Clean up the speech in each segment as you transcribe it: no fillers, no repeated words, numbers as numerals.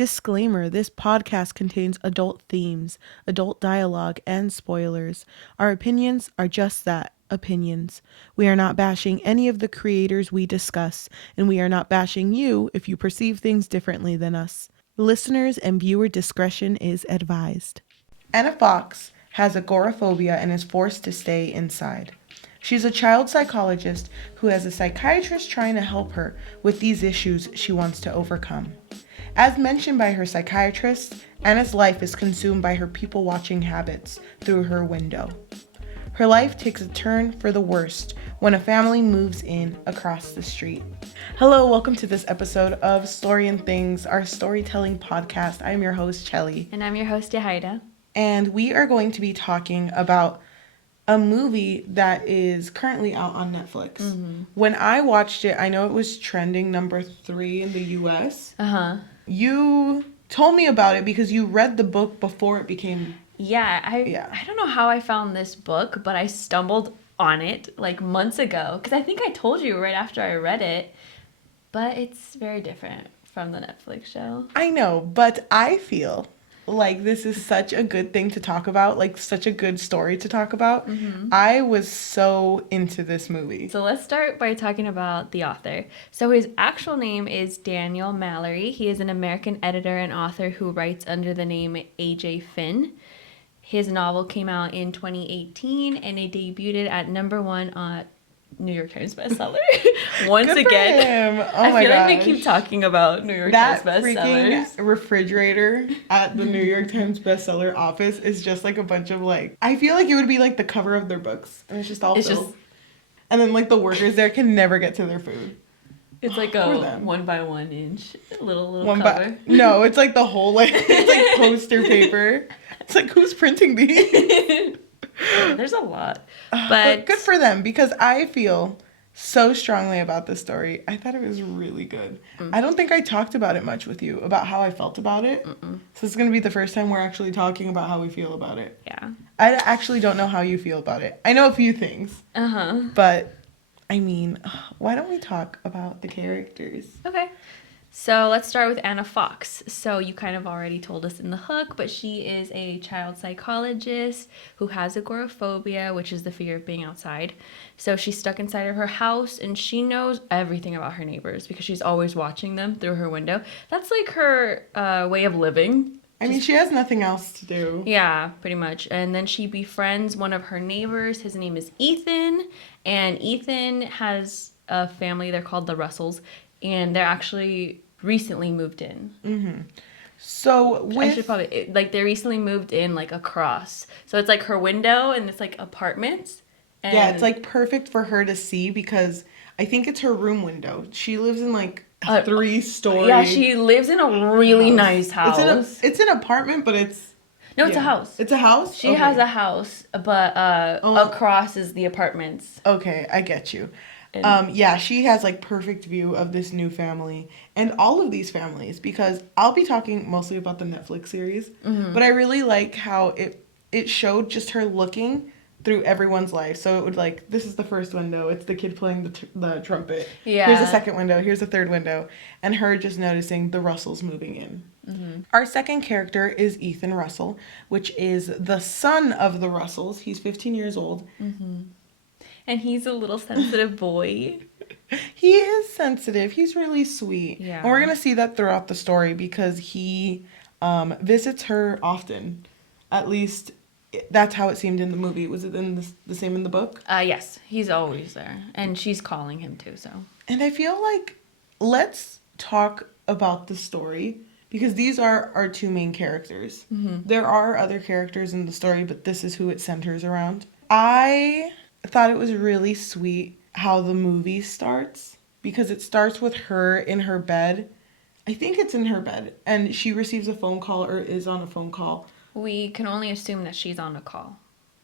Disclaimer, this podcast contains adult themes, adult dialogue, and spoilers. Our opinions are just that, opinions. We are not bashing any of the creators we discuss, and we are not bashing you if you perceive things differently than us. Listeners and viewer discretion is advised. Anna Fox has agoraphobia and is forced to stay inside. She's a child psychologist who has a psychiatrist trying to help her with these issues she wants to overcome. As mentioned by her psychiatrist, Anna's life is consumed by her people-watching habits through her window. Her life takes a turn for the worst when a family moves in across the street. Hello, welcome to this episode of Story and Things, our storytelling podcast. I'm your host, Cheli. And I'm your host, Yajaira. And we are going to be talking about a movie that is currently out on Netflix. Mm-hmm. When I watched it, I know it was trending number 3 in the US. You told me about it because you read the book before it became... I don't know how I found this book, but I stumbled on it like months ago. Because I think I told you right after I read it. But it's very different from the Netflix show. I know, but I feel like this is such a good thing to talk about, like such a good story to talk about. Mm-hmm. I was so into this movie. So let's start by talking about the author. So his actual name is Daniel Mallory. He is an American editor and author who writes under the name A.J Finn. His novel came out in 2018 and it debuted at number 1 on New York Times bestseller. Once Good again. For him. Oh I feel like we keep talking about New York Times bestsellers. That freaking refrigerator at the New York Times bestseller office is just like a bunch of like, I feel like it would be like the cover of their books. And it's just all filled. And then like the workers there can never get to their food. It's like a 1 by 1 inch little cover. No, it's like the whole like it's like poster paper. It's like, who's printing these? There's a lot. But good for them because I feel so strongly about this story. I thought it was really good. I don't think I talked about it much with you, about how I felt about it. So it's going to be the first time we're actually talking about how we feel about it. Yeah. I actually don't know how you feel about it. I know a few things. But, I mean, why don't we talk about the characters? Okay. So let's start with Anna Fox. So you kind of already told us in the hook, but she is a child psychologist who has agoraphobia, which is the fear of being outside. So she's stuck inside of her house and she knows everything about her neighbors because she's always watching them through her window. That's like her way of living. I mean, she has nothing else to do. Yeah, pretty much. And then she befriends one of her neighbors. His name is Ethan. And Ethan has a family. They're called the Russells. And they're actually recently moved in. Mm-hmm. So I should probably, like, they recently moved in, like, across. So it's, like, her window, and it's, like, apartments. And yeah, it's, like, perfect for her to see because I think it's her room window. She lives in, like, a 3-story... Yeah, she lives in a really nice house. It's an apartment, but it's... No, it's a house. It's a house? She has a house, but across is the apartments. Okay, I get you. She has like perfect view of this new family and all of these families because I'll be talking mostly about the Netflix series, but I really like how it showed just her looking through everyone's life. So it would like, this is the first window, it's the kid playing the trumpet. Yeah. Here's the second window, here's the third window, and her just noticing the Russells moving in. Mm-hmm. Our second character is Ethan Russell, which is the son of the Russells. He's 15 years old. Mm-hmm. And he's a little sensitive boy. He is sensitive. He's really sweet. Yeah. And we're going to see that throughout the story because he visits her often. At least that's how it seemed in the movie. Was it the same in the book? Yes. He's always there. And she's calling him too, so. And I feel like let's talk about the story because these are our 2 main characters. Mm-hmm. There are other characters in the story, but this is who it centers around. I thought it was really sweet how the movie starts because it starts with her in her bed. I think it's in her bed and she receives a phone call or is on a phone call. We can only assume that she's on a call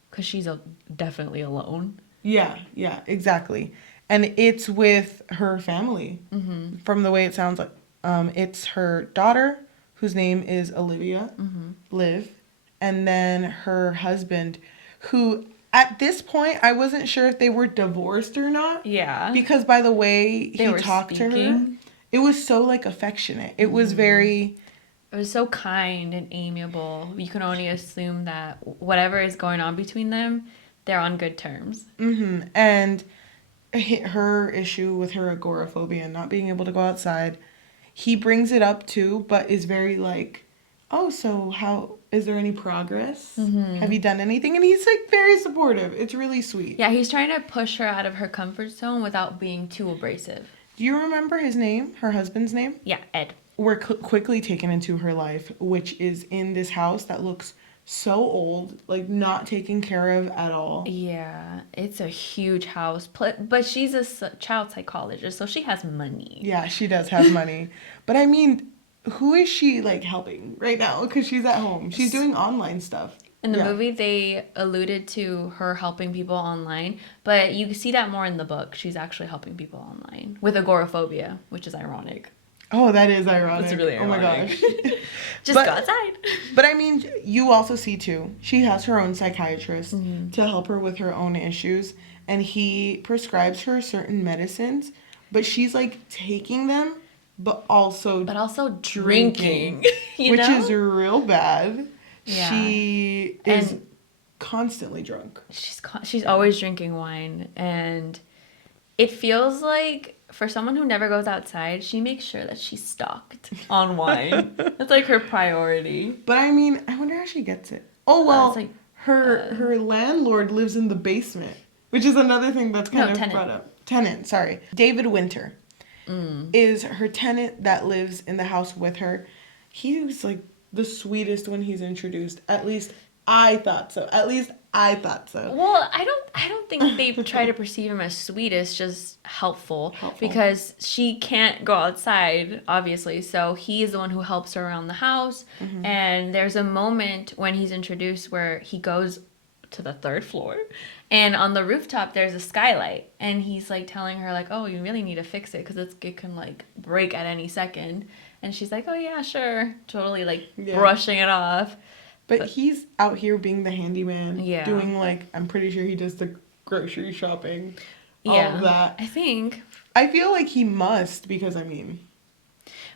because she's definitely alone. Yeah, exactly. And it's with her family from the way it sounds like. It's her daughter whose name is Olivia, Liv, and then her husband who... At this point, I wasn't sure if they were divorced or not. Yeah. Because by the way he talked to her, it was so, like, affectionate. It was very, so kind and amiable. You can only assume that whatever is going on between them, they're on good terms. And her issue with her agoraphobia and not being able to go outside, he brings it up too, but is very like, oh, so how is there any progress? Have you done anything? And he's like very supportive. It's really sweet. Yeah, he's trying to push her out of her comfort zone without being too abrasive. Do you remember his name, her husband's name? Yeah, Ed. We're quickly taken into her life, which is in this house that looks so old, like not taken care of at all. Yeah, it's a huge house, but she's a child psychologist, so she has money. Yeah, she does have money. But I mean, who is she like helping right now? Because she's at home. She's doing online stuff. In the Yeah. movie, they alluded to her helping people online, but you see that more in the book. She's actually helping people online with agoraphobia, which is ironic. Oh, that is ironic. It's really ironic. Oh my gosh. Just But- go outside. But I mean, you also see too, she has her own psychiatrist to help her with her own issues, and he prescribes her certain medicines, but she's like taking them, but also drinking, you which know? is real bad. Yeah. She is And- constantly drunk. She's always drinking wine, and it feels like for someone who never goes outside, she makes sure that she's stocked on wine. That's like her priority. But I mean, I wonder how she gets it. Oh well, it's like, her landlord lives in the basement, which is another thing that's kind of tenant. brought up. Tenant, sorry. David Winter is her tenant that lives in the house with her. He was like the sweetest when he's introduced. At least I thought so. Well, I don't think they try to perceive him as sweet. It's just helpful because she can't go outside, obviously. So he's the one who helps her around the house. And there's a moment when he's introduced where he goes to the third floor, and on the rooftop there's a skylight, and he's like telling her like, oh, you really need to fix it because it can like break at any second. And she's like, oh yeah, sure, totally like brushing it off. But he's out here being the handyman, Yeah. doing like, I'm pretty sure he does the grocery shopping, all of that. I think. I feel like he must, because I mean,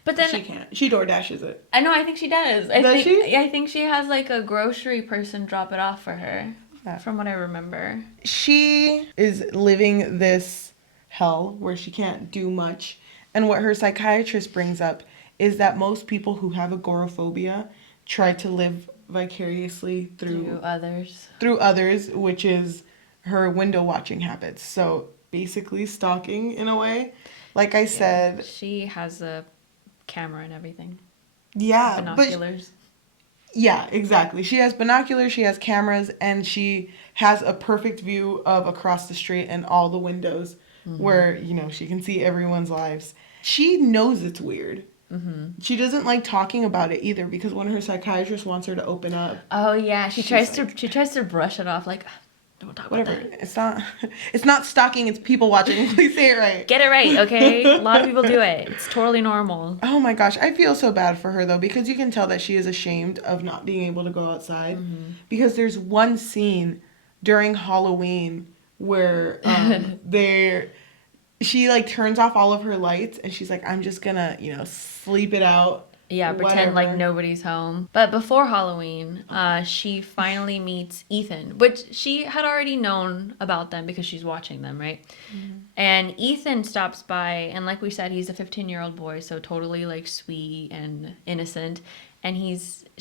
But then she can't. She door dashes it. I know. I think she does. Does she? I think she has like a grocery person drop it off for her. Yeah. From what I remember. She is living this hell where she can't do much. And what her psychiatrist brings up is that most people who have agoraphobia try to live vicariously through others, which is her window watching habits. So basically stalking in a way. Like I said, She has a camera and everything. yeah, Binoculars. yeah, exactly. She has binoculars, she has cameras, and she has a perfect view of across the street and all the windows where, you know, she can see everyone's lives. She knows it's weird. She doesn't like talking about it either because when her psychiatrist wants her to open up. Oh yeah, she tries to brush it off like, don't talk Whatever. about that. It's not stalking, it's people watching. Please say it right. Get it right, okay? A lot of people do it. It's totally normal. Oh my gosh, I feel so bad for her though because you can tell that she is ashamed of not being able to go outside. Because there's one scene during Halloween where she like turns off all of her lights and she's like, I'm just gonna, you know, sleep it out. Yeah, pretend like nobody's home. But before Halloween, she finally meets Ethan, which she had already known about them because she's watching them, right? And Ethan stops by, and like we said, he's a 15-year-old boy, so totally like sweet and innocent. And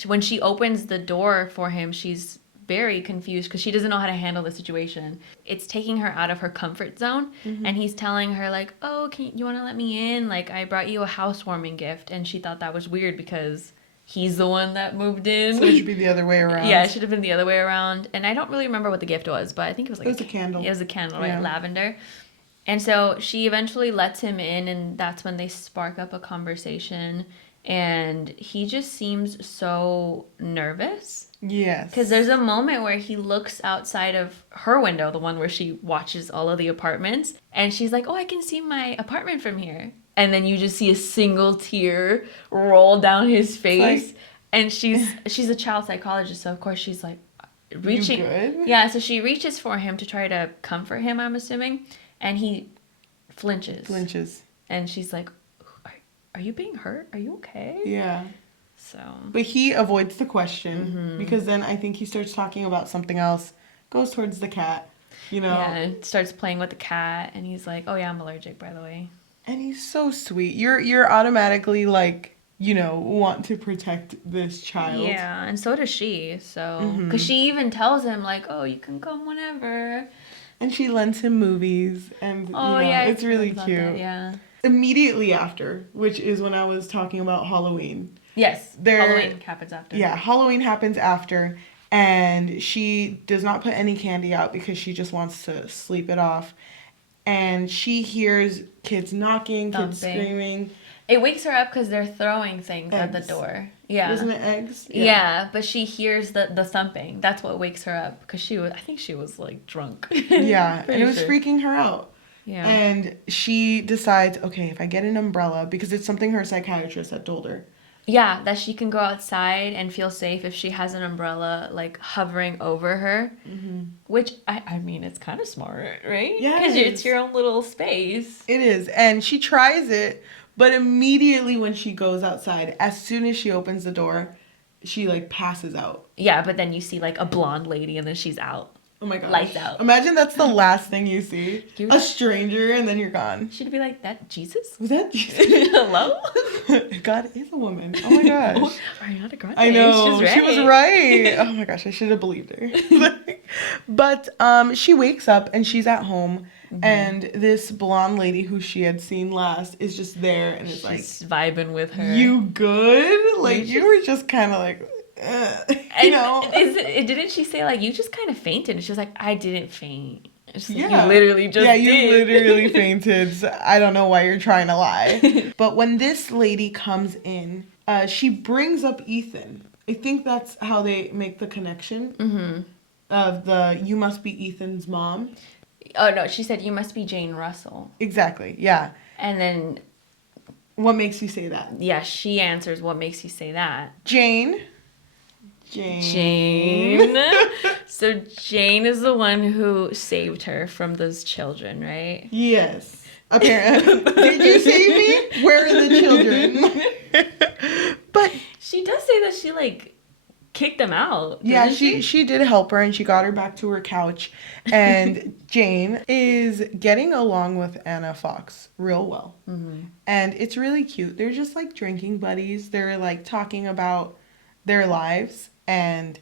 when she opens the door for him, she's very confused because she doesn't know how to handle the situation. It's taking her out of her comfort zone, and he's telling her like, oh, you want to let me in? Like, I brought you a housewarming gift. And she thought that was weird because he's the one that moved in. So it should be the other way around. Yeah, it should have been the other way around. And I don't really remember what the gift was, but I think it was like a candle. It was a candle, right? Yeah. Lavender. And so she eventually lets him in, and that's when they spark up a conversation. And he just seems so nervous. Yes. Because there's a moment where he looks outside of her window, the one where she watches all of the apartments, and she's like, oh, I can see my apartment from here. And then you just see a single tear roll down his face. Like, and she's a child psychologist, so of course she's like reaching. You good? Yeah, so she reaches for him to try to comfort him, I'm assuming, and he flinches. Flinches. And she's like, are you being hurt? Are you okay? Yeah. So. But he avoids the question Mm-hmm. because then I think he starts talking about something else, goes towards the cat, you know. Yeah, and starts playing with the cat, and he's like, "Oh yeah, I'm allergic, by the way." And he's so sweet. You're automatically like, want to protect this child. Yeah, and so does she. So, because Mm-hmm. she even tells him like, "Oh, you can come whenever." And she lends him movies, and Oh yeah, I it's forgot really about that. cute. Yeah. Immediately after, which is when I was talking about Halloween. Yes. There, Halloween happens after. yeah, Halloween happens after, and she does not put any candy out because she just wants to sleep it off. And she hears kids knocking, kids Thumping. screaming. It wakes her up because they're throwing things at the Eggs. door. Yeah. Wasn't it eggs? Yeah, but she hears the thumping. That's what wakes her up because I think she was like drunk. Yeah, and Pretty it was sure. freaking her out. Yeah. And she decides, okay, if I get an umbrella, because it's something her psychiatrist had told her. Yeah, that she can go outside and feel safe if she has an umbrella like hovering over her. Mm-hmm. Which I mean, it's kind of smart, right? Yeah, because it it's is. your own little space. It is. And she tries it, but immediately when she goes outside, as soon as she opens the door, she like passes out. Yeah, but then you see like a blonde lady and then she's out. Oh my gosh. Lights out. Imagine that's the last thing you see. You're A like- stranger and then you're gone. She'd be like, "That Jesus? Was that Jesus? Hello?" God is a woman. Oh my gosh. Ariana Grande. I know. She's She was right. Oh my gosh, I should have believed her. But she wakes up and she's at home, and this blonde lady who she had seen last is just there and is like, She's vibing with her. "You good?" Like You you were just kind of like, Didn't she say like, "You just kind of fainted"? And she was like, "I didn't faint." It's just like, Yeah. you literally just yeah, you did. literally fainted. So I don't know why you're trying to lie. But when this lady comes in, she brings up Ethan. I think that's how they make the connection Mm-hmm. of the "you must be Ethan's mom." Oh no, she said, "You must be Jane Russell." Exactly. Yeah. And then What makes you say that? yeah, she answers, "What makes you say that?" Jane. Jane. So Jane is the one who saved her from those children, right? Yes. Apparently. Did you save me? Where are the children? But She does say that she like kicked them out. yeah, doesn't she did help her and she got her back to her couch. And Jane is getting along with Anna Fox real well. Mm-hmm. And it's really cute. They're just like drinking buddies. They're like talking about their lives. And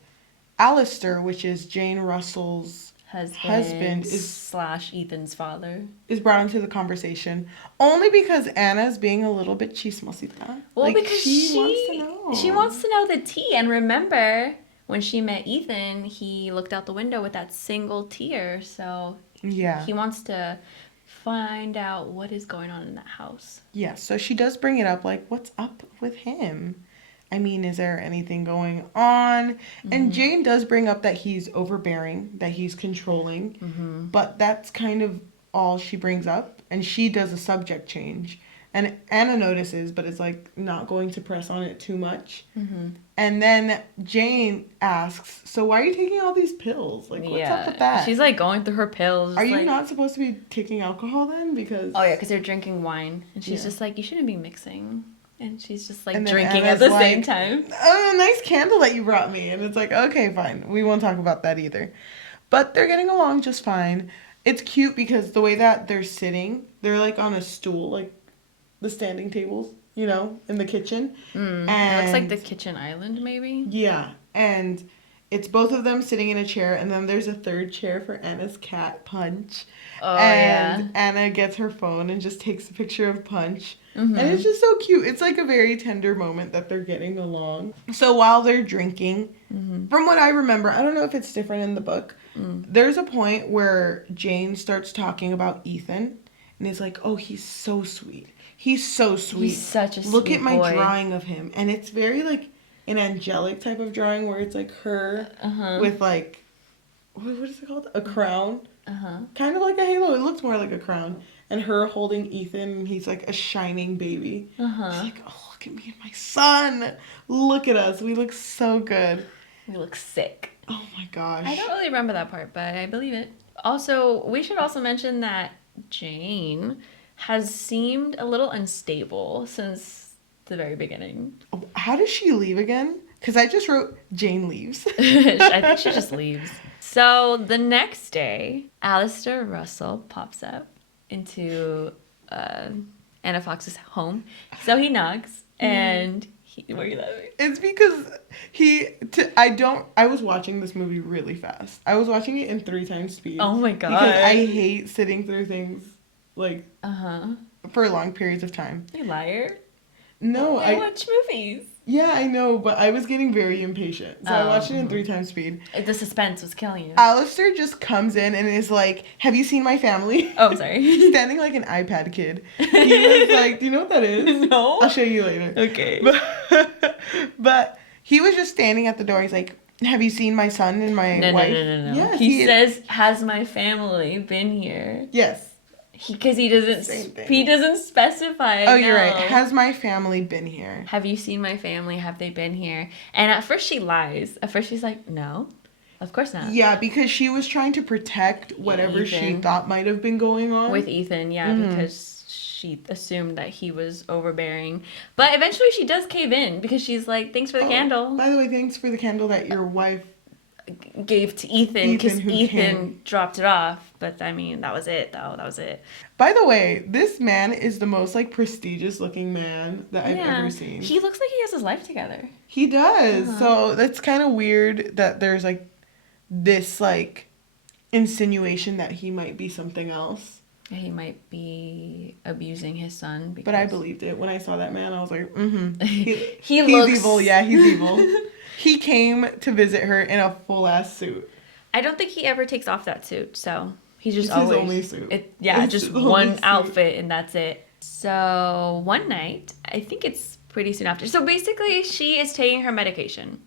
Alistair, which is Jane Russell's husband, is / Ethan's father. is brought into the conversation only because Anna's being a little bit chismosita. Well, Like, because she wants to know the tea. And remember, when she met Ethan, he looked out the window with that single tear. So Yeah. he wants to find out what is going on in that house. Yeah, so she does bring it up, like, what's up with him? I mean, is there anything going on? And Jane does bring up that he's overbearing, that he's controlling, Mm-hmm. but that's kind of all she brings up. And she does a subject change. And Anna notices, but is like not going to press on it too much. Mm-hmm. And then Jane asks, "So why are you taking all these pills? Like, what's up with that? She's like going through her pills. Are you like, not supposed to be taking alcohol then? Because Oh yeah, because they're drinking wine, and she's Yeah. just like, "You shouldn't be mixing." And she's just like And then drinking Anna's at the same like, time. "Oh, nice candle that you brought me." And it's like, okay, fine. We won't talk about that either. But they're getting along just fine. It's cute because the way that they're sitting, they're like on a stool, like the standing tables, in the kitchen. It looks like the kitchen island, maybe. Yeah, and it's both of them sitting in a chair, and then there's a third chair for Anna's cat, Punch. Oh And Anna gets her phone and just takes a picture of Punch. Mm-hmm. And it's just so cute. It's like a very tender moment that they're getting along. So while they're drinking, from what I remember, I don't know if it's different in the book, there's a point where Jane starts talking about Ethan, and is like, "Oh, he's so sweet. He's so sweet. He's such a Look sweet at my boy." drawing of him." And it's very like an angelic type of drawing where it's like her with like, what is it called? A crown. Kind of like a halo. It looks more like a crown. And her holding Ethan, and he's like a shining baby. She's like, "Oh, look at me and my son. Look at us. We look so good." We look sick. Oh my gosh. I don't really remember that part, but I believe it. Also, we should also mention that Jane has seemed a little unstable since the very beginning. How does she leave again? Because I just wrote Jane leaves. I think she just leaves. So the next day, Alistair Russell pops up into Anna Fox's home. So he knocks, and what are you laughing? It's because I was watching this movie really fast. I was watching it in 3 times speed. Oh my god. Because I hate sitting through things, like, Uh-huh. for long periods of time. You liar. No, I watch movies. Yeah, I know, but I was getting very impatient. So I watched it in 3 times speed. The suspense was killing you. Alistair just comes in and is like, "Have you seen my family?" Oh, I'm sorry. Standing like an iPad kid. He was like, "Do you know what that is?" No. I'll show you later. Okay. But he was just standing at the door. He's like, "Have you seen my son and my wife?" No. Yes, he says, "Has my family been here?" Yes. Because he doesn't specify. Oh, you're right. Has my family been here? Have you seen my family? Have they been here? And at first she lies. At first she's like, no, of course not. Yeah, because she was trying to protect whatever she thought might have been going on. With Ethan, yeah, because she assumed that he was overbearing. But eventually she does cave in because she's like, thanks for the candle. By the way, thanks for the candle that your wife gave to Ethan because Ethan came. dropped it off. But I mean, that was it though. That was it. By the way, this man is the most like prestigious looking man that I've ever seen. He looks like he has his life together. He does. So that's kind of weird that there's like this like insinuation that he might be something else. He might be abusing his son. But I believed it. When I saw that man, I was like, He's looks evil. Yeah, he's evil. He came to visit her in a full-ass suit. I don't think he ever takes off that suit, so he's just it's always... his only suit. It's just one outfit, and that's it. So one night, I think it's pretty soon after. So basically, she is taking her medication,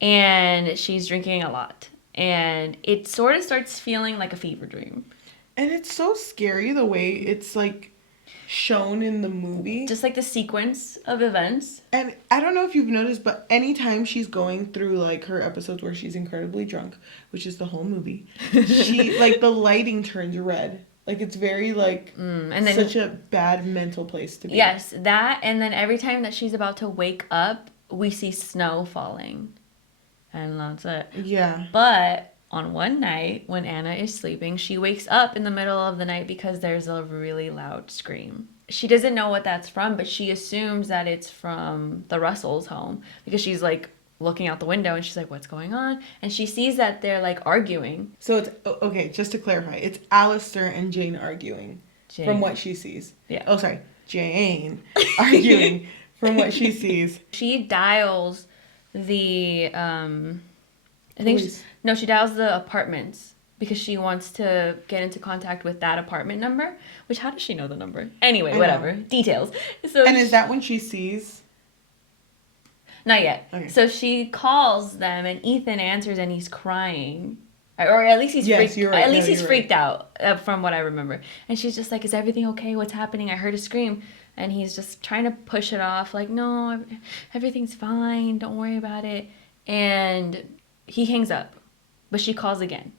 and she's drinking a lot. And it sort of starts feeling like a fever dream. And it's so scary the way it's, like, shown in the movie. Just, like, the sequence of events. And I don't know if you've noticed, but anytime she's going through, like, her episodes where she's incredibly drunk, which is the whole movie, she, like, the lighting turns red. Like, it's very, like, and then, such a bad mental place to be. Yes, that, and then every time that she's about to wake up, we see snow falling. And that's it. Yeah. But on one night, when Anna is sleeping, she wakes up in the middle of the night because there's a really loud scream. She doesn't know what that's from, but she assumes that it's from the Russells' home because she's like looking out the window and she's like, what's going on? And she sees that they're like arguing. So it's, okay, just to clarify, it's Alistair and Jane arguing from what she sees. Yeah. Oh, sorry, Jane arguing from what she sees. She dials the, I think she dials the apartments because she wants to get into contact with that apartment number. Which, how does she know the number? Anyway, whatever. Details. So and is that when she sees? Not yet. Okay. So she calls them, and Ethan answers, and he's crying, or at least he's freaked. You're right. At least he's freaked out, from what I remember. And she's just like, "Is everything okay? What's happening? I heard a scream." And he's just trying to push it off, like, "No, everything's fine. Don't worry about it." And he hangs up, but she calls again,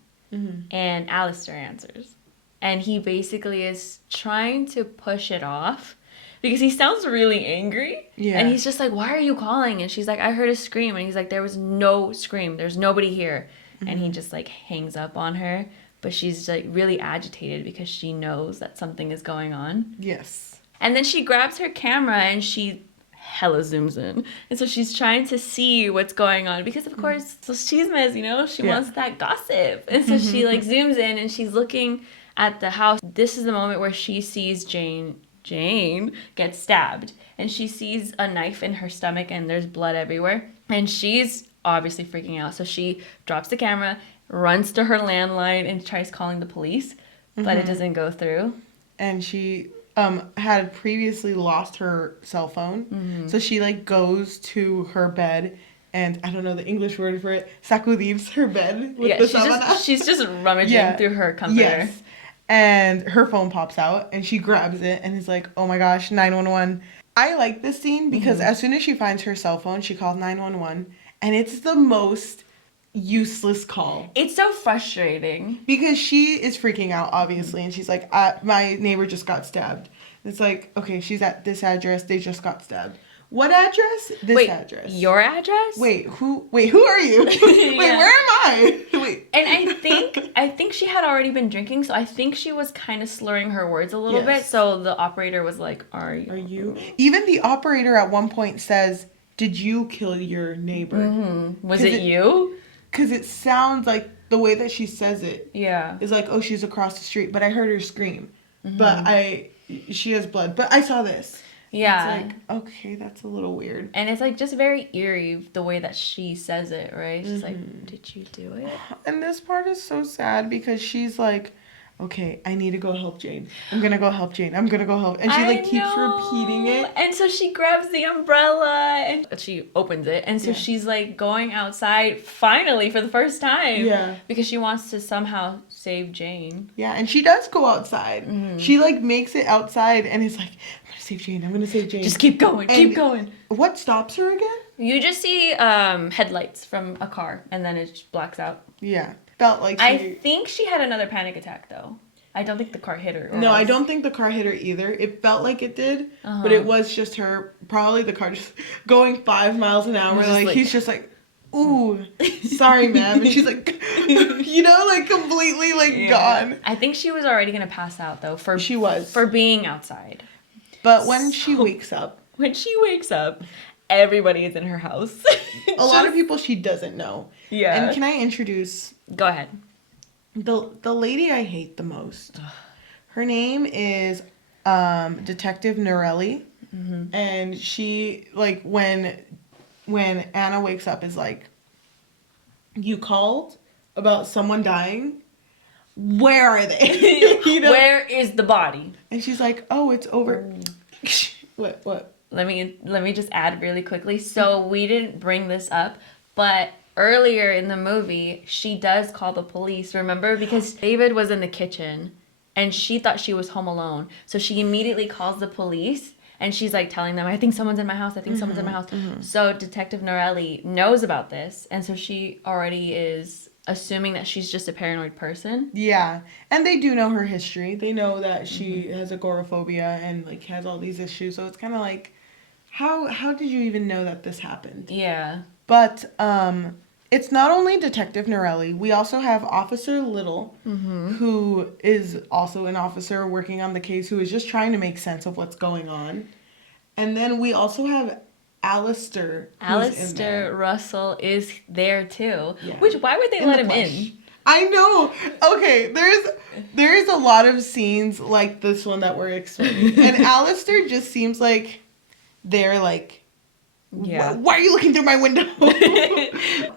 and Alistair answers, and he basically is trying to push it off because he sounds really angry. Yeah. And he's just like, "Why are you calling?" And she's like, "I heard a scream." And he's like, "There was no scream. There's nobody here." And he just like hangs up on her, but she's like really agitated because she knows that something is going on. Yes. And then she grabs her camera and she hella zooms in. And so she's trying to see what's going on because, of course, so chismes, you know, she wants that gossip. And so she, like, zooms in and she's looking at the house. This is the moment where she sees Jane get stabbed. And she sees a knife in her stomach and there's blood everywhere. And she's obviously freaking out. So she drops the camera, runs to her landline and tries calling the police. But it doesn't go through. And she had previously lost her cell phone. So she, like, goes to her bed, and I don't know the English word for it, sacudirs her bed with the sábana. She's just rummaging through her comforter. Yes. And her phone pops out, and she grabs it, and is like, oh my gosh, 911. I like this scene because as soon as she finds her cell phone, she calls 911, and it's the most useless call. It's so frustrating because she is freaking out, obviously, and she's like, my neighbor just got stabbed. It's like, okay, she's at this address, they just got stabbed. What address? This address. Your address? Wait, who are you? Wait, Yeah. where am I? Wait. And I think she had already been drinking, so I think she was kind of slurring her words a little bit. So the operator was like, "Are you?" Even the operator at one point says, "Did you kill your neighbor?" Mm-hmm. Was it you? Because it sounds like the way that she says it. Yeah. Is like, "Oh, she's across the street," but I heard her scream. But she has blood. But I saw this. Yeah. It's like, okay, that's a little weird. And it's like just very eerie the way that she says it, right? She's like, "Did you do it?" And this part is so sad because she's like, okay, I need to go help Jane. I'm gonna go help Jane. I'm gonna go help. And she like keeps repeating it. And so she grabs the umbrella and she opens it. And so she's like going outside finally for the first time. Yeah. Because she wants to somehow save Jane. Yeah, and she does go outside. She like makes it outside and is like, I'm gonna save Jane. I'm gonna save Jane. Just keep going. Keep going. What stops her again? You just see headlights from a car and then it just blacks out. Yeah. Felt like I think she had another panic attack though. I don't think the car hit her. No, I don't think the car hit her either. It felt like it did, but it was just her. Probably the car just going 5 miles an hour. Like he's just like, ooh, sorry, ma'am. And she's like, you know, like completely like gone. I think she was already gonna pass out though for being outside. But when she wakes up, everybody is in her house. A lot of people she doesn't know. Yeah. And can I introduce? Go ahead. The lady I hate the most. Her name is Detective Norelli, and she like when Anna wakes up is like, you called about someone dying. Where are they? You know? Where is the body? And she's like, oh, it's over. What? Let me just add really quickly. So we didn't bring this up, but earlier in the movie, she does call the police, remember? Because David was in the kitchen and she thought she was home alone. So she immediately calls the police and she's like telling them, I think someone's in my house. Someone's in my house. So Detective Norelli knows about this. And so she already is assuming that she's just a paranoid person. Yeah. And they do know her history. They know that she has agoraphobia and like has all these issues. So it's kind of like, how did you even know that this happened? Yeah. But it's not only Detective Norelli. We also have Officer Little, who is also an officer working on the case, who is just trying to make sense of what's going on. And then we also have Alistair. Alistair Russell is there too. Yeah. Which, why would they let him in? I know. Okay, there's a lot of scenes like this one that we're explaining. And Alistair just seems like they're like, yeah. Why are you looking through my window?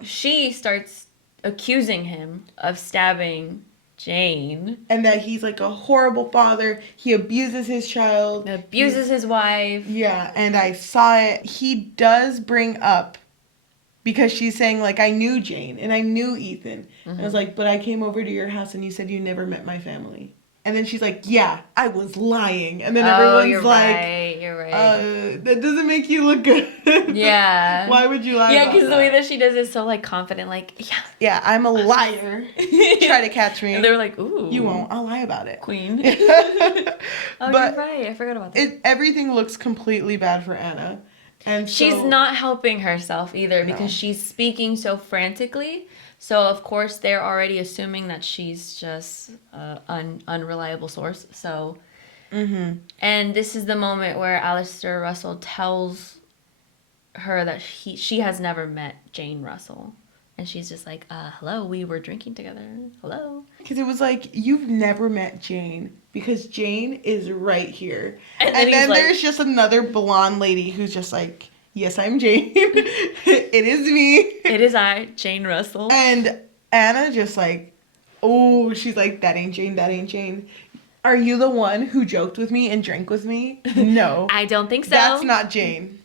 She starts accusing him of stabbing Jane. And that he's like a horrible father. He abuses his child. Abuses his wife. Yeah, and I saw it. He does bring up, because she's saying like, I knew Jane and I knew Ethan. And I was like, but I came over to your house and you said you never met my family. And then she's like, yeah, I was lying. And then everyone's you're like, right, you're right. That doesn't make you look good. Yeah. Why would you lie? Yeah, because the way that she does is so like confident, like, yeah. Yeah, I'm a liar. Try to catch me. And they're like, ooh. You won't. I'll lie about it. Queen. But you're right. I forgot about that. Everything looks completely bad for Anna. And so, she's not helping herself either because she's speaking so frantically. So, of course, they're already assuming that she's just an unreliable source. So, and this is the moment where Alistair Russell tells her that she has never met Jane Russell. And she's just like, hello, we were drinking together. Hello. Because it was like, you've never met Jane. Because Jane is right here. And then like, there's just another blonde lady who's just like, yes, I'm Jane. It is me. It is I, Jane Russell. And Anna just like, oh, she's like, that ain't Jane, that ain't Jane. Are you the one who joked with me and drank with me? No. I don't think so. That's not Jane.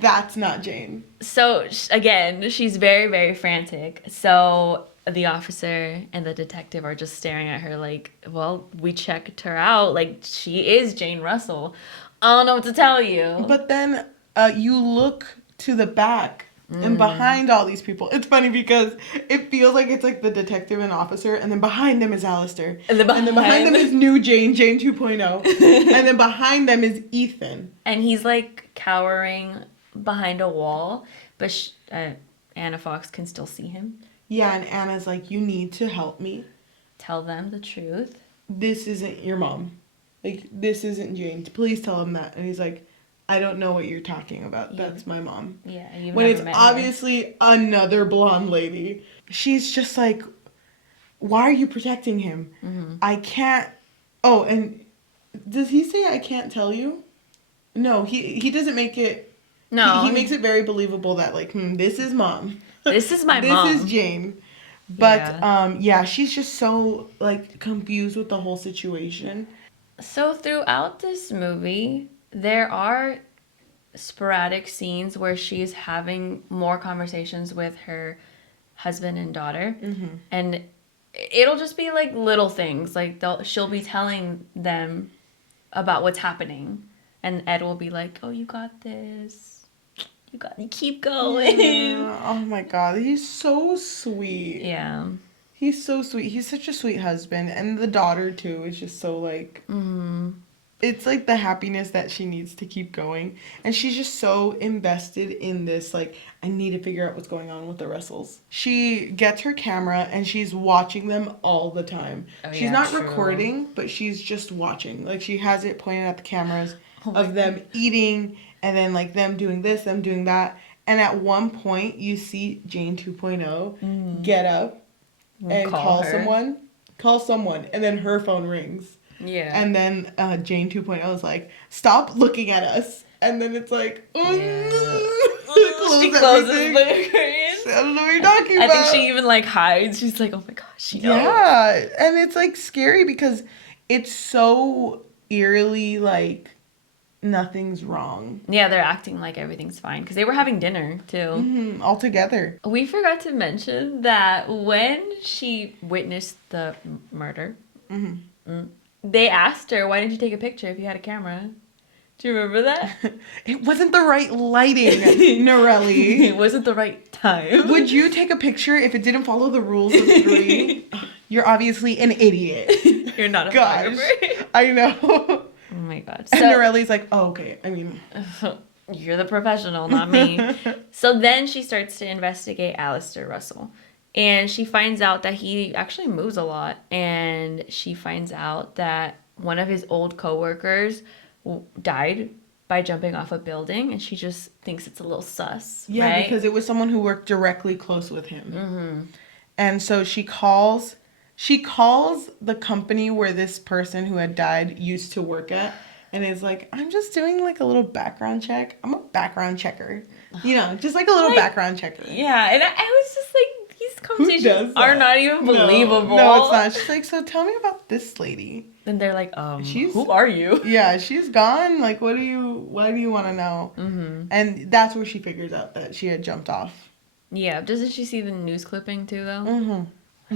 That's not Jane. So, again, she's very, very frantic. So the officer and the detective are just staring at her like, well, we checked her out. Like, she is Jane Russell. I don't know what to tell you. But then you look to the back and behind all these people. It's funny because it feels like it's like the detective and officer, and then behind them is Alistair. And then behind them is new Jane 2.0. And then behind them is Ethan. And he's like cowering behind a wall, but Anna Fox can still see him. Yeah, and Anna's like, you need to help me. Tell them the truth. This isn't your mom. Like, this isn't Jane. Please tell him that. And he's like, I don't know what you're talking about. Yeah. That's my mom. Yeah, you've when never it's met obviously another blonde lady. She's just like, why are you protecting him? Mm-hmm. I can't. Oh, and does he say I can't tell you? No, he doesn't make it. No. He makes it very believable that, like, this is mom. This is my this mom. This is Jane. But, Yeah. she's just so, like, confused with the whole situation. So throughout this movie, there are sporadic scenes where she's having more conversations with her husband and daughter. Mm-hmm. And it'll just be like little things. Like she'll be telling them about what's happening. And Ed will be like, oh, you got this. You keep going. Yeah. Oh my God. He's so sweet. Yeah. He's so sweet. He's such a sweet husband. And the daughter, too, is just so, like... Mm-hmm. It's, like, the happiness that she needs to keep going. And she's just so invested in this, like, I need to figure out what's going on with the Russells. She gets her camera, and she's watching them all the time. Oh, she's yeah, not true. recording, but she's just watching. Like, she has it pointed at the cameras of them eating, and then, like, them doing this, them doing that. And at one point, you see Jane 2.0 get up and call someone, and then her phone rings. Yeah. And then Jane 2.0 is like, stop looking at us. And then it's like, she closes the curtains. I don't know what you're talking about. I think she even like hides. She's like, oh my gosh, she knows. Yeah, and it's like scary because it's so eerily like nothing's wrong. Yeah, they're acting like everything's fine because they were having dinner too. Mm-hmm, all together. We forgot to mention that when she witnessed the murder, they asked her, why didn't you take a picture if you had a camera? Do you remember that? It wasn't the right lighting, Norelli. It wasn't the right time. Would you take a picture if it didn't follow the rules of 3? You're obviously an idiot. You're not a photographer. I know. Oh my god. And Norelli's like, oh, okay. I mean... You're the professional, not me. So then she starts to investigate Alistair Russell. And she finds out that he actually moves a lot. And she finds out that one of his old coworkers died by jumping off a building. And she just thinks it's a little sus. Yeah, right? because it was someone who worked directly close with him. Mm-hmm. And so she calls the company where this person who had died used to work at. And is like, I'm just doing like a little background check. I'm a background checker. You know, just like a little background checker. Yeah, and I was just like, these conversations are not even believable. No, it's not. She's like, so tell me about this lady. And they're like, who are you? Yeah, she's gone. Like, why do you want to know? Mm-hmm. And that's where she figures out that she had jumped off. Yeah, doesn't she see the news clipping too, though? Mm-hmm.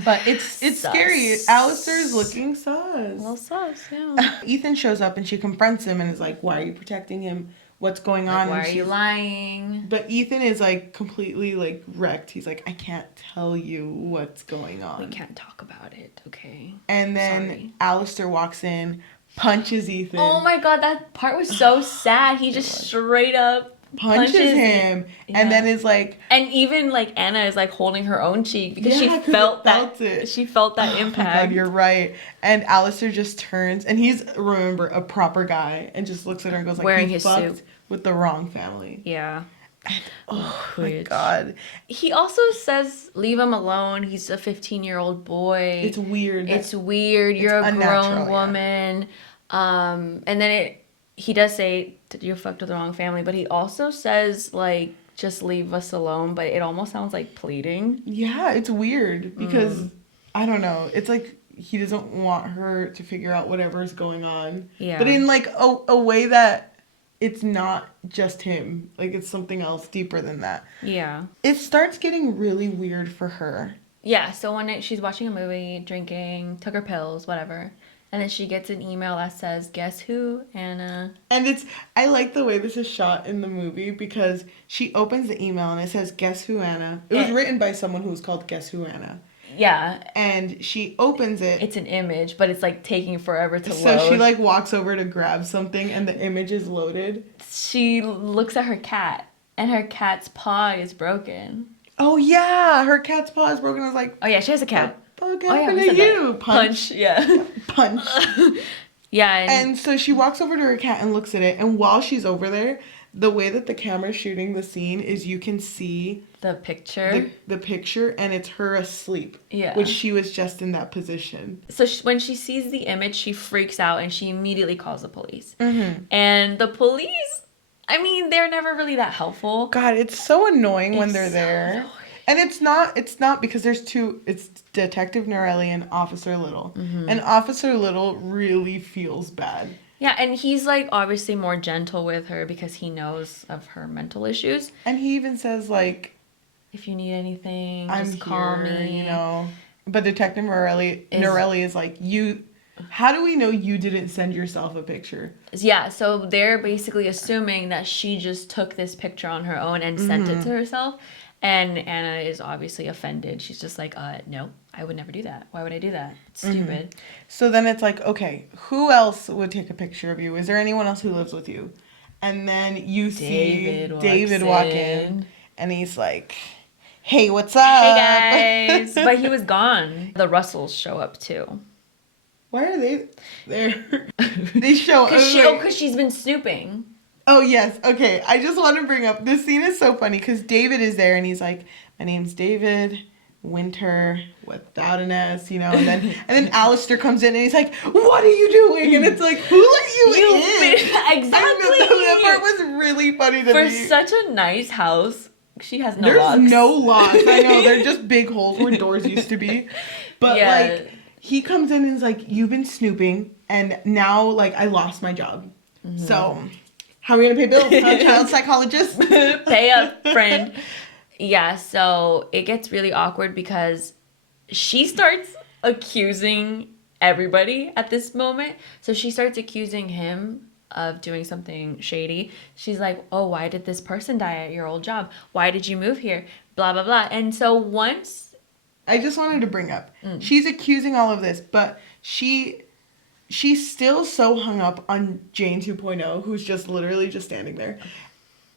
But it's scary. Alistair's looking sus. A little sus, yeah. Ethan shows up and she confronts him and is like, why are you protecting him? What's going on? Why are you lying? But Ethan is like completely like wrecked. He's like, I can't tell you what's going on. We can't talk about it, okay? And then Alistair walks in, punches Ethan. Oh my god, that part was so sad. He just straight up punches him. Yeah. And then is like, and even like Anna is like holding her own cheek because she felt that she felt that impact. Oh my god, you're right. And Alistair just turns, and he's, remember, a proper guy, and just looks at her and goes like, wearing his suit with the wrong family. Yeah. Oh my god. He also says, leave him alone. He's a 15-year-old boy. It's weird. You're a grown woman. Yeah. And then he does say you fucked with the wrong family, but he also says like, just leave us alone, but it almost sounds like pleading. Yeah, it's weird because I don't know. It's like he doesn't want her to figure out whatever's going on. Yeah. But in like a way that it's not just him. Like it's something else deeper than that. Yeah. It starts getting really weird for her. Yeah, so when she's watching a movie, drinking, took her pills, whatever. And then she gets an email that says, guess who, Anna? And I like the way this is shot in the movie because she opens the email and it says, guess who, Anna? It was written by someone who was called Guess Who, Anna. Yeah. And she opens it. It's an image, but it's like taking forever to load. So she like walks over to grab something and the image is loaded. She looks at her cat And her cat's paw is broken. Oh, yeah. Her cat's paw is broken. I was like, Oh, yeah, she has a cat. what the Oh, fuck yeah, happened we to said you? that. Punch, yeah. Punch. Yeah, And so she walks over to her cat and looks at it. And while she's over there, the way that the camera's shooting the scene is you can see the picture. the picture, and it's her asleep. Yeah. Which she was just in that position. So when she sees the image, she freaks out and she immediately calls the police. Mm-hmm. And the police, I mean, they're never really that helpful. God, it's so annoying when It's they're so there. annoying. And it's not because there's two, it's Detective Norelli and Officer Little. Mm-hmm. And Officer Little really feels bad. Yeah, and he's like obviously more gentle with her because he knows of her mental issues. And he even says like, if you need anything, I'm just call here, me. you know. But Detective Norelli is like, how do we know you didn't send yourself a picture? Yeah, so they're basically assuming that she just took this picture on her own and sent it to herself. And Anna is obviously offended. She's just like, no, I would never do that. Why would I do that? It's stupid. So then it's like, okay, who else would take a picture of you? Is there anyone else who lives with you? And then you see David walk in, and he's like, hey, what's up? Hey, guys. But he was gone. The Russells show up, too. Why are they there? They show up. Because she's been snooping. Oh, yes. Okay. I just want to bring up, this scene is so funny because David is there and he's like, my name's David Winter without an S, you know, and then Alistair comes in and he's like, what are you doing? And it's like, who let you in? Exactly. That part was really funny to me. For such a nice house, she has no There's locks. no locks. I know. They're just big holes where doors used to be. But like, he comes in and is like, you've been snooping and now like I lost my job. Mm-hmm. So how are we going to pay bills? I'm a child psychologist. Pay up, friend. Yeah, so it gets really awkward because she starts accusing everybody at this moment. So she starts accusing him of doing something shady. She's like, oh, why did this person die at your old job? Why did you move here? Blah, blah, blah. And so once... I just wanted to bring up, she's accusing all of this, but she's still so hung up on Jane 2.0, who's just literally just standing there.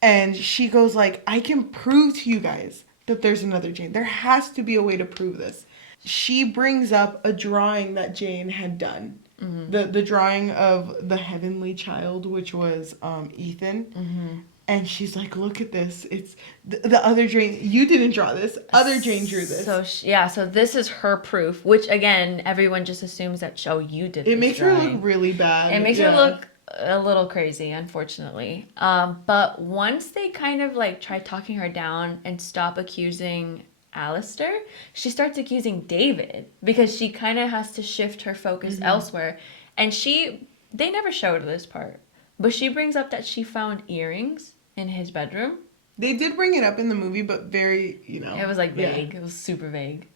And she goes like, I can prove to you guys that there's another Jane. There has to be a way to prove this. She brings up a drawing that Jane had done. Mm-hmm. The drawing of the heavenly child, which was Ethan. Mm-hmm. And she's like, look at this. It's the other Jane. You didn't draw this. Other Jane drew this. So, so this is her proof, which, again, everyone just assumes that, you did this. It makes her look really bad. It makes her look a little crazy, unfortunately. But once they kind of, like, try talking her down and stop accusing Alistair, she starts accusing David because she kind of has to shift her focus elsewhere. And they never showed this part, but she brings up that she found earrings in his bedroom. They did bring it up in the movie, but very, It was, like, vague. Yeah. It was super vague.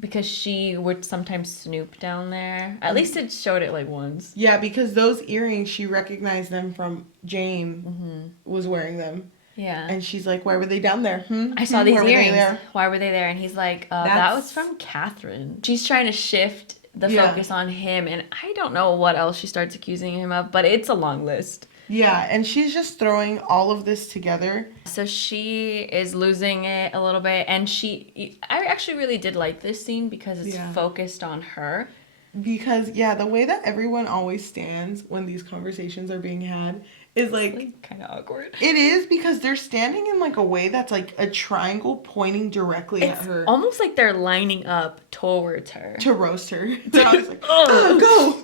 Because she would sometimes snoop down there. At least it showed it, like, once. Yeah, because those earrings, she recognized them from Jane was wearing them. Yeah. And she's like, why were they down there? I saw these earrings. Why were they there? And he's like, that was from Catherine. She's trying to shift the focus on him. And I don't know what else she starts accusing him of, but it's a long list. Yeah, and she's just throwing all of this together. So she is losing it a little bit. And I actually really did like this scene because it's focused on her. Because, the way that everyone always stands when these conversations are being had is like kind of awkward. It is, because they're standing in like a way that's like a triangle pointing directly at her. Almost like they're lining up towards her. To roast her. They're always like, go!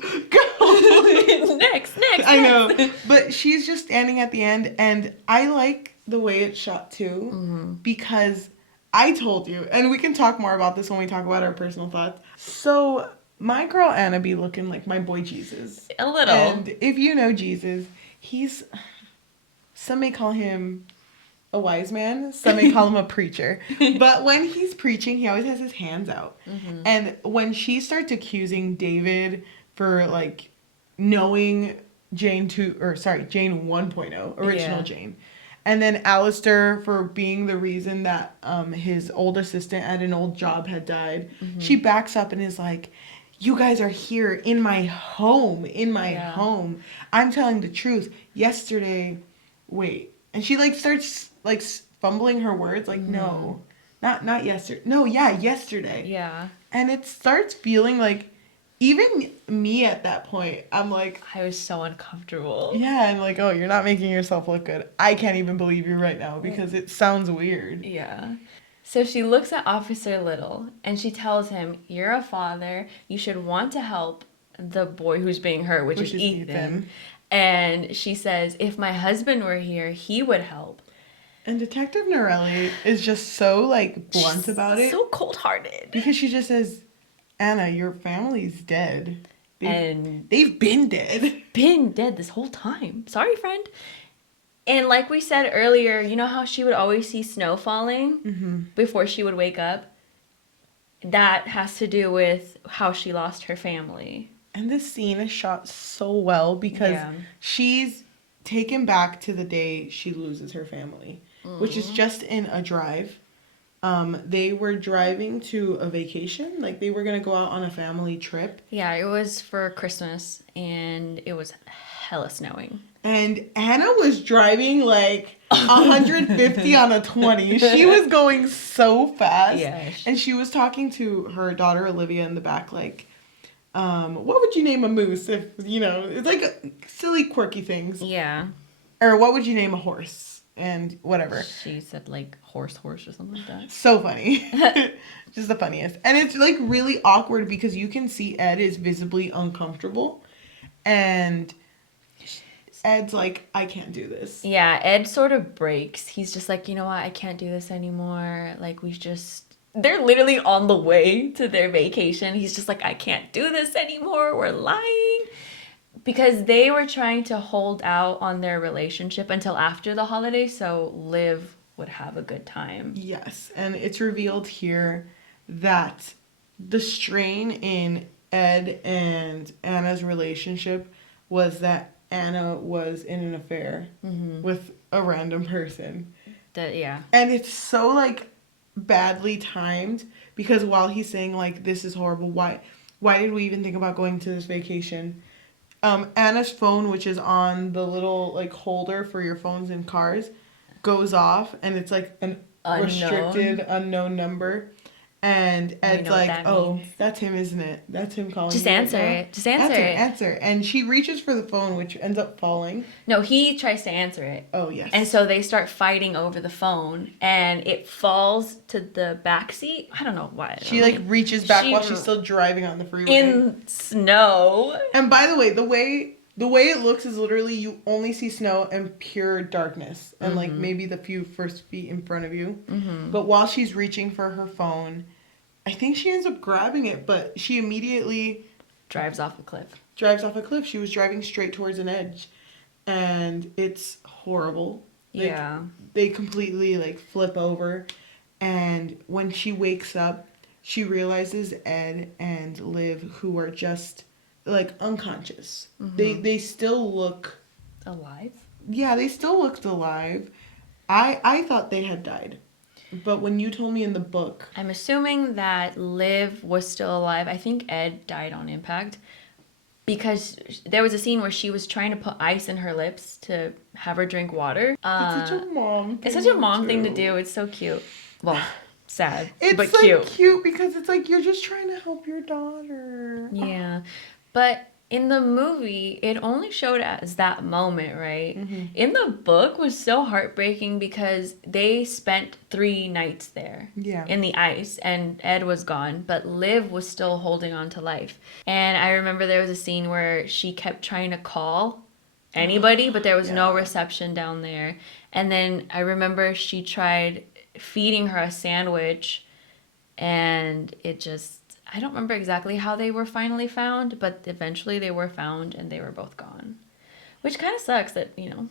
Next. I know. But she's just standing at the end, and I like the way it's shot too, because I told you, and we can talk more about this when we talk about our personal thoughts. So my girl Anna be looking like my boy Jesus. A little. And if you know Jesus, some may call him a wise man, some may call him a preacher. But when he's preaching, he always has his hands out. Mm-hmm. And when she starts accusing David for like knowing Jane 1.0, original Jane. And then Alistair for being the reason that his old assistant at an old job had died. Mm-hmm. She backs up and is like, you guys are here in my home, home. I'm telling the truth. Yesterday, and she like starts like fumbling her words, like, no. Not yesterday. No, yeah, yesterday. Yeah. And it starts feeling like, even me at that point, I'm like, I was so uncomfortable. yeah, and like, oh, you're not making yourself look good. I can't even believe you right now because it sounds weird. Yeah. So she looks at Officer Little and she tells him, "You're a father. You should want to help the boy who's being hurt, which is Ethan." And she says, "If my husband were here, he would help." And Detective Norelli is just so, like, blunt about it. So cold-hearted. Because she just says, Anna, your family's dead. And they've been dead. Been dead this whole time. Sorry, friend. And like we said earlier, you know how she would always see snow falling before she would wake up? That has to do with how she lost her family. And this scene is shot so well because she's taken back to the day she loses her family, which is just in a drive. They were driving to a vacation, like they were gonna go out on a family trip. Yeah, it was for Christmas and it was hella snowing. And Anna was driving like 150 on a 20. She was going so fast. Yeah. And she was talking to her daughter Olivia in the back, like, what would you name a moose if, you know, it's like silly, quirky things. Yeah. Or what would you name a horse? And whatever. She said like horse or something like that. So funny. Just the funniest. And it's like really awkward because you can see Ed is visibly uncomfortable. And Ed's like, I can't do this. Yeah, Ed sort of breaks. He's just like, you know what, I can't do this anymore. Like, they're literally on the way to their vacation. He's just like, I can't do this anymore. We're lying. Because they were trying to hold out on their relationship until after the holiday so Liv would have a good time. Yes, and it's revealed here that the strain in Ed and Anna's relationship was that Anna was in an affair with a random person. Yeah. And it's so, like, badly timed because while he's saying, like, this is horrible, why did we even think about going to this vacation? Anna's phone, which is on the little, like, holder for your phones in cars, goes off, and it's, like, an restricted, unknown number. And Ed's like, oh, that's him, isn't it? That's him calling. Just answer it. Just answer it. Answer. And she reaches for the phone, which ends up falling. No, he tries to answer it. Oh, yes. And so they start fighting over the phone, and it falls to the back seat. I don't know why. She, like, reaches back while she's still driving on the freeway. In snow. And by the way, the way it looks is literally you only see snow and pure darkness. And, like, maybe the few first feet in front of you. But while she's reaching for her phone, I think she ends up grabbing it, but she immediately drives off a cliff. She was driving straight towards an edge. And it's horrible. Like, yeah. They completely, like, flip over. And when she wakes up, she realizes Ed and Liv, who are just, like, unconscious. They still look alive. Yeah, they still looked alive. I thought they had died. But when you told me in the book, I'm assuming that Liv was still alive. I think Ed died on impact because there was a scene where she was trying to put ice in her lips to have her drink water. It's such a mom thing. It's such a mom thing to do. It's so cute. Well, sad, but like cute. It's cute because it's like you're just trying to help your daughter. Yeah. But in the movie, it only showed as that moment, right? In the book was so heartbreaking because they spent 3 nights there in the ice and Ed was gone, but Liv was still holding on to life. And I remember there was a scene where she kept trying to call anybody, but there was no reception down there. And then I remember she tried feeding her a sandwich and it just... I don't remember exactly how they were finally found, but eventually they were found and they were both gone. Which kind of sucks that, you know,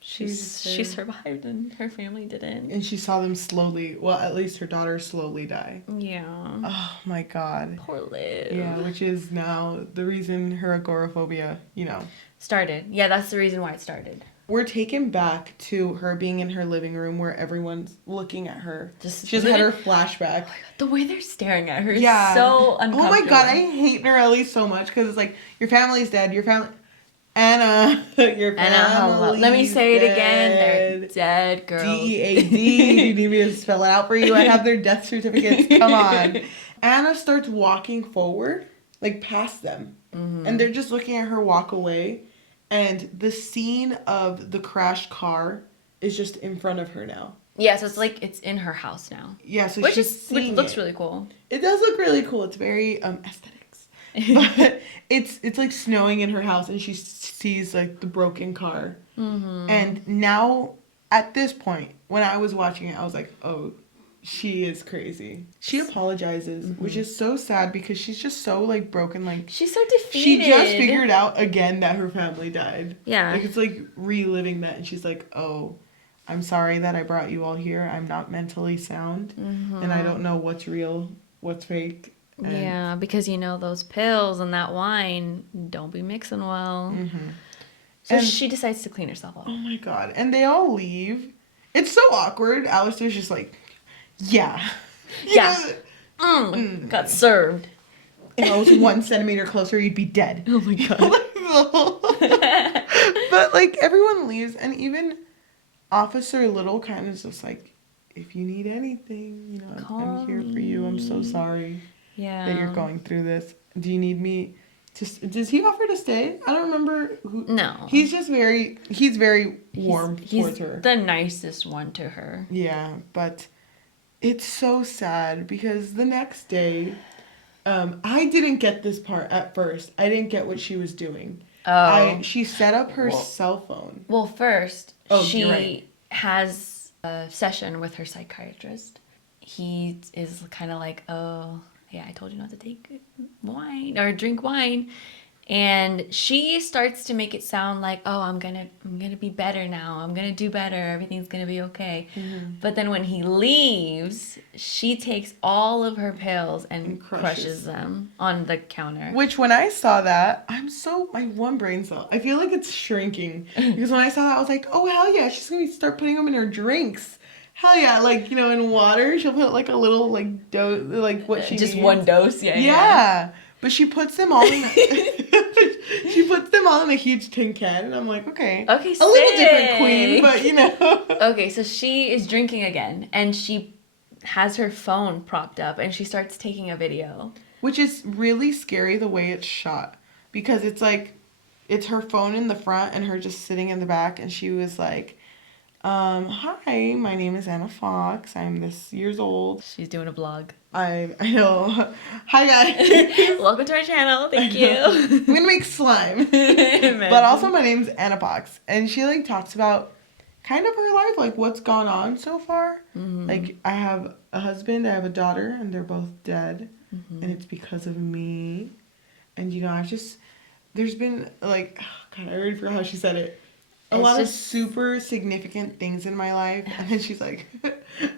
she survived and her family didn't. And she saw them slowly, well, at least her daughter slowly die. Yeah. Oh my God. Poor Liv. Yeah, which is now the reason her agoraphobia, you know. Started. Yeah, that's the reason why it started. We're taken back to her being in her living room where everyone's looking at her. She's had her flashback. Oh, the way they're staring at her is so uncomfortable. Oh my God, I hate Norelli so much because it's like, your family's dead, your family... Anna, your Anna, hello. Let me family's say it again. They're dead. dead, girl. DEAD. Do you need me to spell it out for you? I have their death certificates. Come on. Anna starts walking forward, like past them. Mm-hmm. And they're just looking at her walk away. And the scene of the crashed car is just in front of her now. Yeah, so it's like it's in her house now. Yeah, so which looks it. really cool. It does look really cool. It's very aesthetics. But it's like snowing in her house and she sees like the broken car. Mm-hmm. And now at this point, when I was watching it, I was like, oh, she is crazy. She apologizes, which is so sad because she's just so like broken. Like she's so defeated. She just figured out again that her family died. Yeah. Like it's like reliving that, and she's like, oh, I'm sorry that I brought you all here. I'm not mentally sound, and I don't know what's real, what's fake. And yeah, because those pills and that wine don't be mixing well. So And- she decides to clean herself up. Oh my god. And they all leave. It's so awkward. Alistair's just like, yeah. Yeah. Got served. If I was 1 centimeter closer, you'd be dead. Oh my god. But like everyone leaves, and even Officer Little kind of just like, if you need anything, I'm here for you. I'm so sorry that you're going through this. Do you need me to? Does he offer to stay? I don't remember. No. He's just he's very warm towards her. The nicest one to her. Yeah, but it's so sad because the next day, I didn't get this part at first. I didn't get what she was doing. Oh. She set up her cell phone. Well, first, you're she right. has a session with her psychiatrist. He is kind of like, oh, yeah, I told you not to take wine or drink wine. And she starts to make it sound like, oh, I'm gonna be better now. I'm gonna do better. Everything's gonna be okay. But then when he leaves, she takes all of her pills and crushes them on the counter. Which when I saw that, my one brain cell, I feel like it's shrinking. Because when I saw that, I was like, oh, hell yeah, she's gonna start putting them in her drinks. Hell yeah, like, in water, she'll put like a little like dose, like what she Just needs. one dose, yeah. Yeah. But she puts them all in a huge tin can, and I'm like, okay. Okay, a little different queen, but Okay, so she is drinking again, and she has her phone propped up, and she starts taking a video. Which is really scary the way it's shot. Because it's like, it's her phone in the front and her just sitting in the back, and she was like, hi, my name is Anna Fox. I'm this years old. She's doing a vlog. I know. Hi, guys. Welcome to our channel. Thank you. I'm gonna make slime. But also, my name's Anna Fox. And she, like, talks about kind of her life, like, what's gone on so far. Like, I have a husband, I have a daughter, and they're both dead. And it's because of me. And, there's been, like, God, I already forgot how she said it. A lot of super significant things in my life, and then she's like,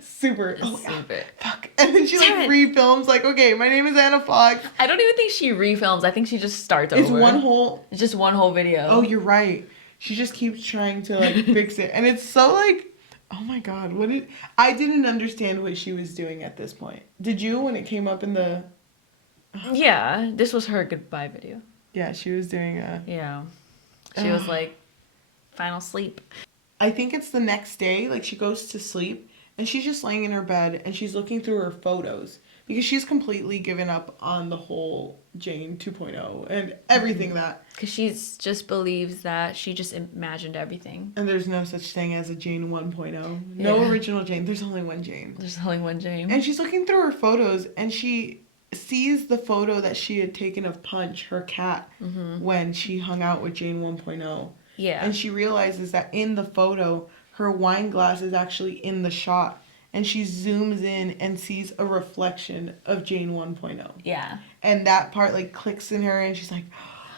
super. Fuck. And then she like refilms, like, okay, my name is Anna Fox. I don't even think she refilms. I think she just starts over. It's just one whole video. Oh, you're right. She just keeps trying to like fix it, and it's so like, oh my god, I didn't understand what she was doing at this point. Did you when it came up in the? Yeah, this was her goodbye video. Yeah, she was doing a. Yeah, she was like. Final sleep. I think it's the next day, like she goes to sleep and she's just laying in her bed and she's looking through her photos because she's completely given up on the whole Jane 2.0 and everything that. Because she just believes that she just imagined everything. And there's no such thing as a Jane 1.0. No original Jane. There's only one Jane. There's only one Jane. And she's looking through her photos and she sees the photo that she had taken of Punch, her cat, when she hung out with Jane 1.0. Yeah. And she realizes that in the photo, her wine glass is actually in the shot. And she zooms in and sees a reflection of Jane 1.0. Yeah. And that part, like, clicks in her and she's like,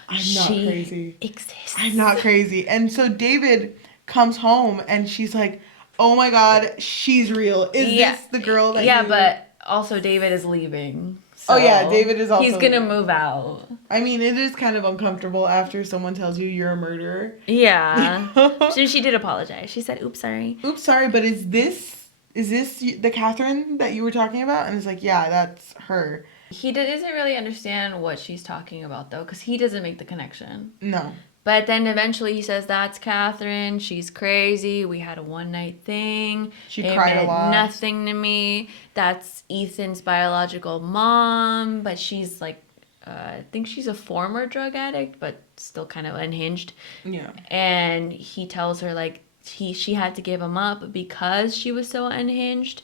I'm not crazy. Exists. I'm not crazy. And so David comes home and she's like, oh my god, she's real. Is this the girl that Yeah, but also David is leaving. So David is also... He's gonna move out. I mean, it is kind of uncomfortable after someone tells you you're a murderer. Yeah. She did apologize. She said, oops, sorry. Oops, sorry, but is this the Catherine that you were talking about? And it's like, yeah, that's her. He doesn't really understand what she's talking about, though, because he doesn't make the connection. No. But then eventually he says, that's Catherine. She's crazy. We had a one-night thing. She it cried a meant lot. nothing to me. That's Ethan's biological mom. But she's like, I think she's a former drug addict, but still kind of unhinged. Yeah. And he tells her, like, she had to give him up because she was so unhinged.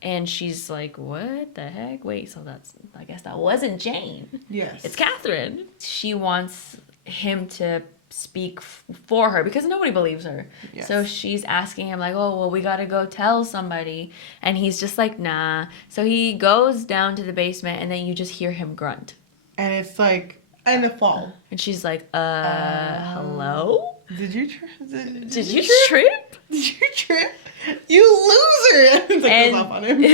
And she's like, what the heck? Wait, so I guess that wasn't Jane. Yes. It's Catherine. She wants him to speak for her because nobody believes her. Yes. So she's asking him, like, oh, well, we got to go tell somebody. And he's just like, nah. So he goes down to the basement and then you just hear him grunt. And it's like, in the fall. And she's like, hello? Did you trip? Did you trip? Did you trip? You loser! It's like, And- goes off on him.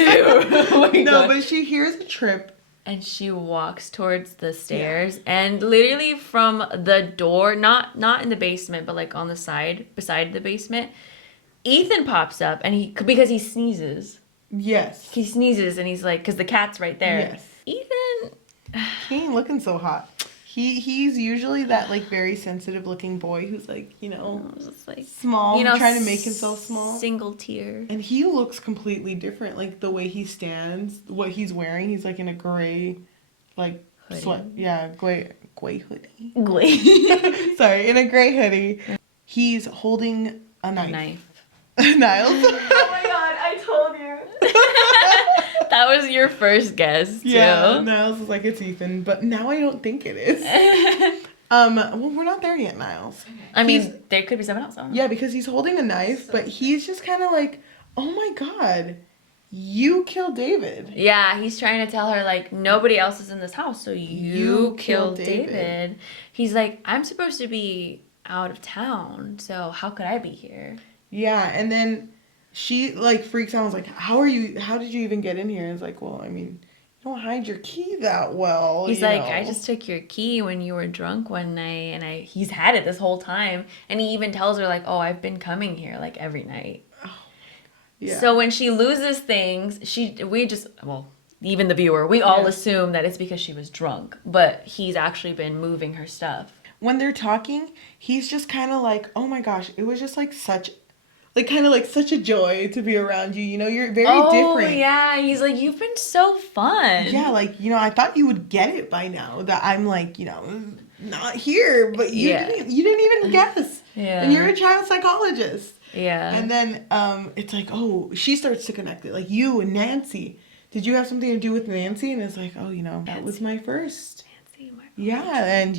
Oh my No, God. but she hears a trip. And she walks towards the stairs, and literally from the door, not in the basement, but like on the side, beside the basement, Ethan pops up, and because he sneezes. Yes. He sneezes, and he's like, because the cat's right there. Yes. Ethan. He ain't looking so hot. He's usually that like very sensitive looking boy who's like, Just like, small, trying to make himself small. Single tear. And he looks completely different. Like the way he stands, what he's wearing, he's like in a gray, like Hoodie. sweat. Yeah, gray hoodie. Glee. Sorry, in a gray hoodie. He's holding a knife. Niles. Oh my God, I told you. That was your first guess, too. Yeah, Niles is like, it's Ethan, but now I don't think it is. Well, we're not there yet, Niles. I mean, there could be someone else. Yeah, because he's holding a knife, but he's just kind of like, oh my God, you killed David. Yeah, he's trying to tell her, like, nobody else is in this house, so you killed David. David. He's like, I'm supposed to be out of town, so how could I be here? Yeah, and then she, like, freaks out and was like, how did you even get in here? And it's like, well, I mean, you don't hide your key that well. He's like, I just took your key when you were drunk one night, and he's had it this whole time, and he even tells her, like, oh, I've been coming here, like, every night. Yeah. So when she loses things, even the viewer, we all assume that it's because she was drunk, but he's actually been moving her stuff. When they're talking, he's just kind of like, oh my gosh, it was just like such a joy to be around you. You're very different. Oh, yeah. He's like, you've been so fun. Yeah, like, I thought you would get it by now that I'm like, not here, but you didn't even guess. Yeah. And you're a child psychologist. Yeah. And then it's like, oh, she starts to connect it. Like, you and Nancy. Did you have something to do with Nancy? And it's like, oh, that was my first. Nancy, my Yeah, and,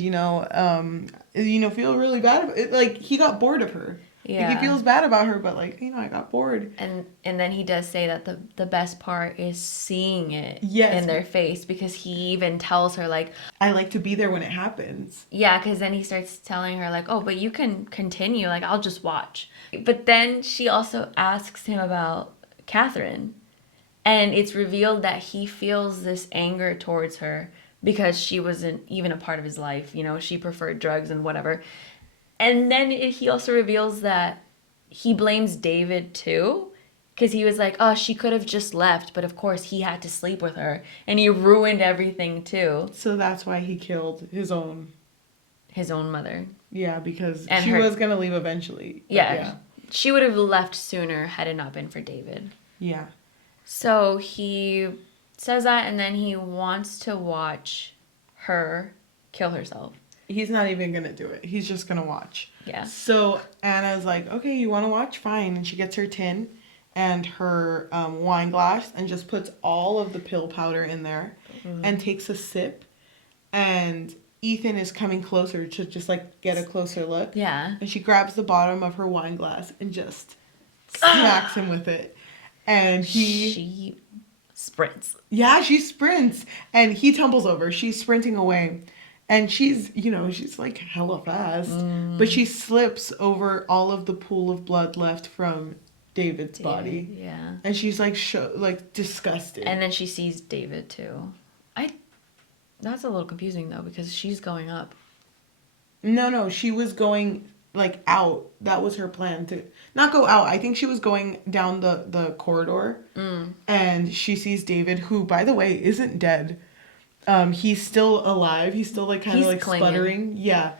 feel really bad about it. Like, he got bored of her. Yeah. Like, he feels bad about her, but, like, I got bored. And then he does say that the best part is seeing it Yes. in their face, because he even tells her, like, I like to be there when it happens. yeah, because then he starts telling her, like, oh, but you can continue. Like, I'll just watch. But then she also asks him about Catherine. And it's revealed that he feels this anger towards her because she wasn't even a part of his life. She preferred drugs and whatever. And then he also reveals that he blames David too, because he was like, oh, she could have just left, but of course he had to sleep with her, and he ruined everything too. So that's why he killed his own mother. Yeah, because And she her- was going to leave eventually. But Yeah. She would have left sooner had it not been for David. Yeah. So he says that, and then he wants to watch her kill herself. He's not even going to do it. He's just going to watch. Yeah. So Anna's like, okay, you want to watch? Fine. And she gets her tin and her wine glass and just puts all of the pill powder in there and takes a sip. And Ethan is coming closer to just, like, get a closer look. Yeah. And she grabs the bottom of her wine glass and just smacks him with it. And She sprints. Yeah, she sprints. And he tumbles over. She's sprinting away. And she's like hella fast. But she slips over all of the pool of blood left from David's body. Yeah. And she's like disgusted. And then she sees David too. That's a little confusing though, because she's going up. No, she was going like out. That was her plan to not go out. I think she was going down the corridor. And she sees David, who, by the way, isn't dead. He's still alive. He's still like kind of like clinging. sputtering. Yeah.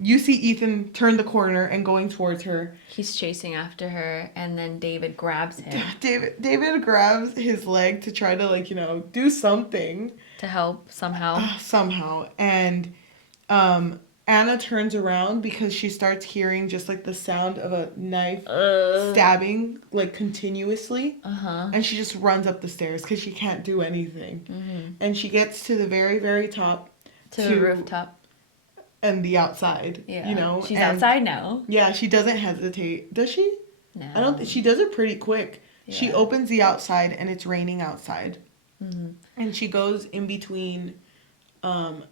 You see Ethan turn the corner and going towards her. He's chasing after her, and then David grabs him. David grabs his leg to try to, do something. To help somehow. Somehow. And Anna turns around because she starts hearing just, the sound of a knife stabbing, continuously. Uh-huh. And she just runs up the stairs because she can't do anything. Mm-hmm. And she gets to the very, very top. To the rooftop. And the outside, Yeah. She's outside now. Yeah, she doesn't hesitate. Does she? No. I don't think she does it pretty quick. Yeah. She opens the outside and it's raining outside. Mm-hmm. And she goes in between,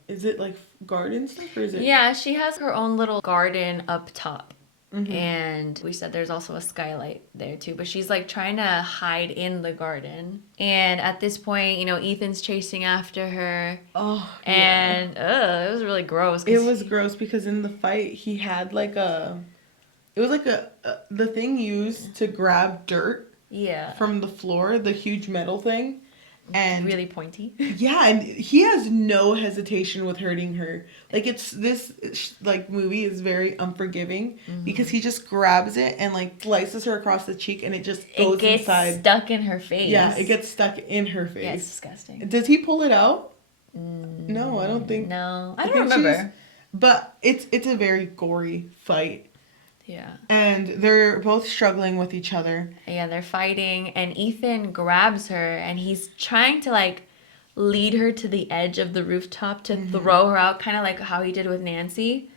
is it garden stuff or is it? Yeah, she has her own little garden up top. Mm-hmm. And we said there's also a skylight there too, but she's trying to hide in the garden. And at this point, Ethan's chasing after her. Oh, and it was really gross. It was gross because in the fight he had the thing used to grab dirt. Yeah. From the floor, the huge metal thing. And really pointy. Yeah, and he has no hesitation with hurting her. It's this movie is very unforgiving because he just grabs it and slices her across the cheek and it just goes it gets inside. Stuck in her face. Yeah, it gets stuck in her face. Yeah, it's disgusting. Does he pull it out? No, I don't think. No, I don't remember. But it's a very gory fight. Yeah. And they're both struggling with each other. Yeah, they're fighting, and Ethan grabs her, and he's trying to, lead her to the edge of the rooftop to throw her out, kind of like how he did with Nancy.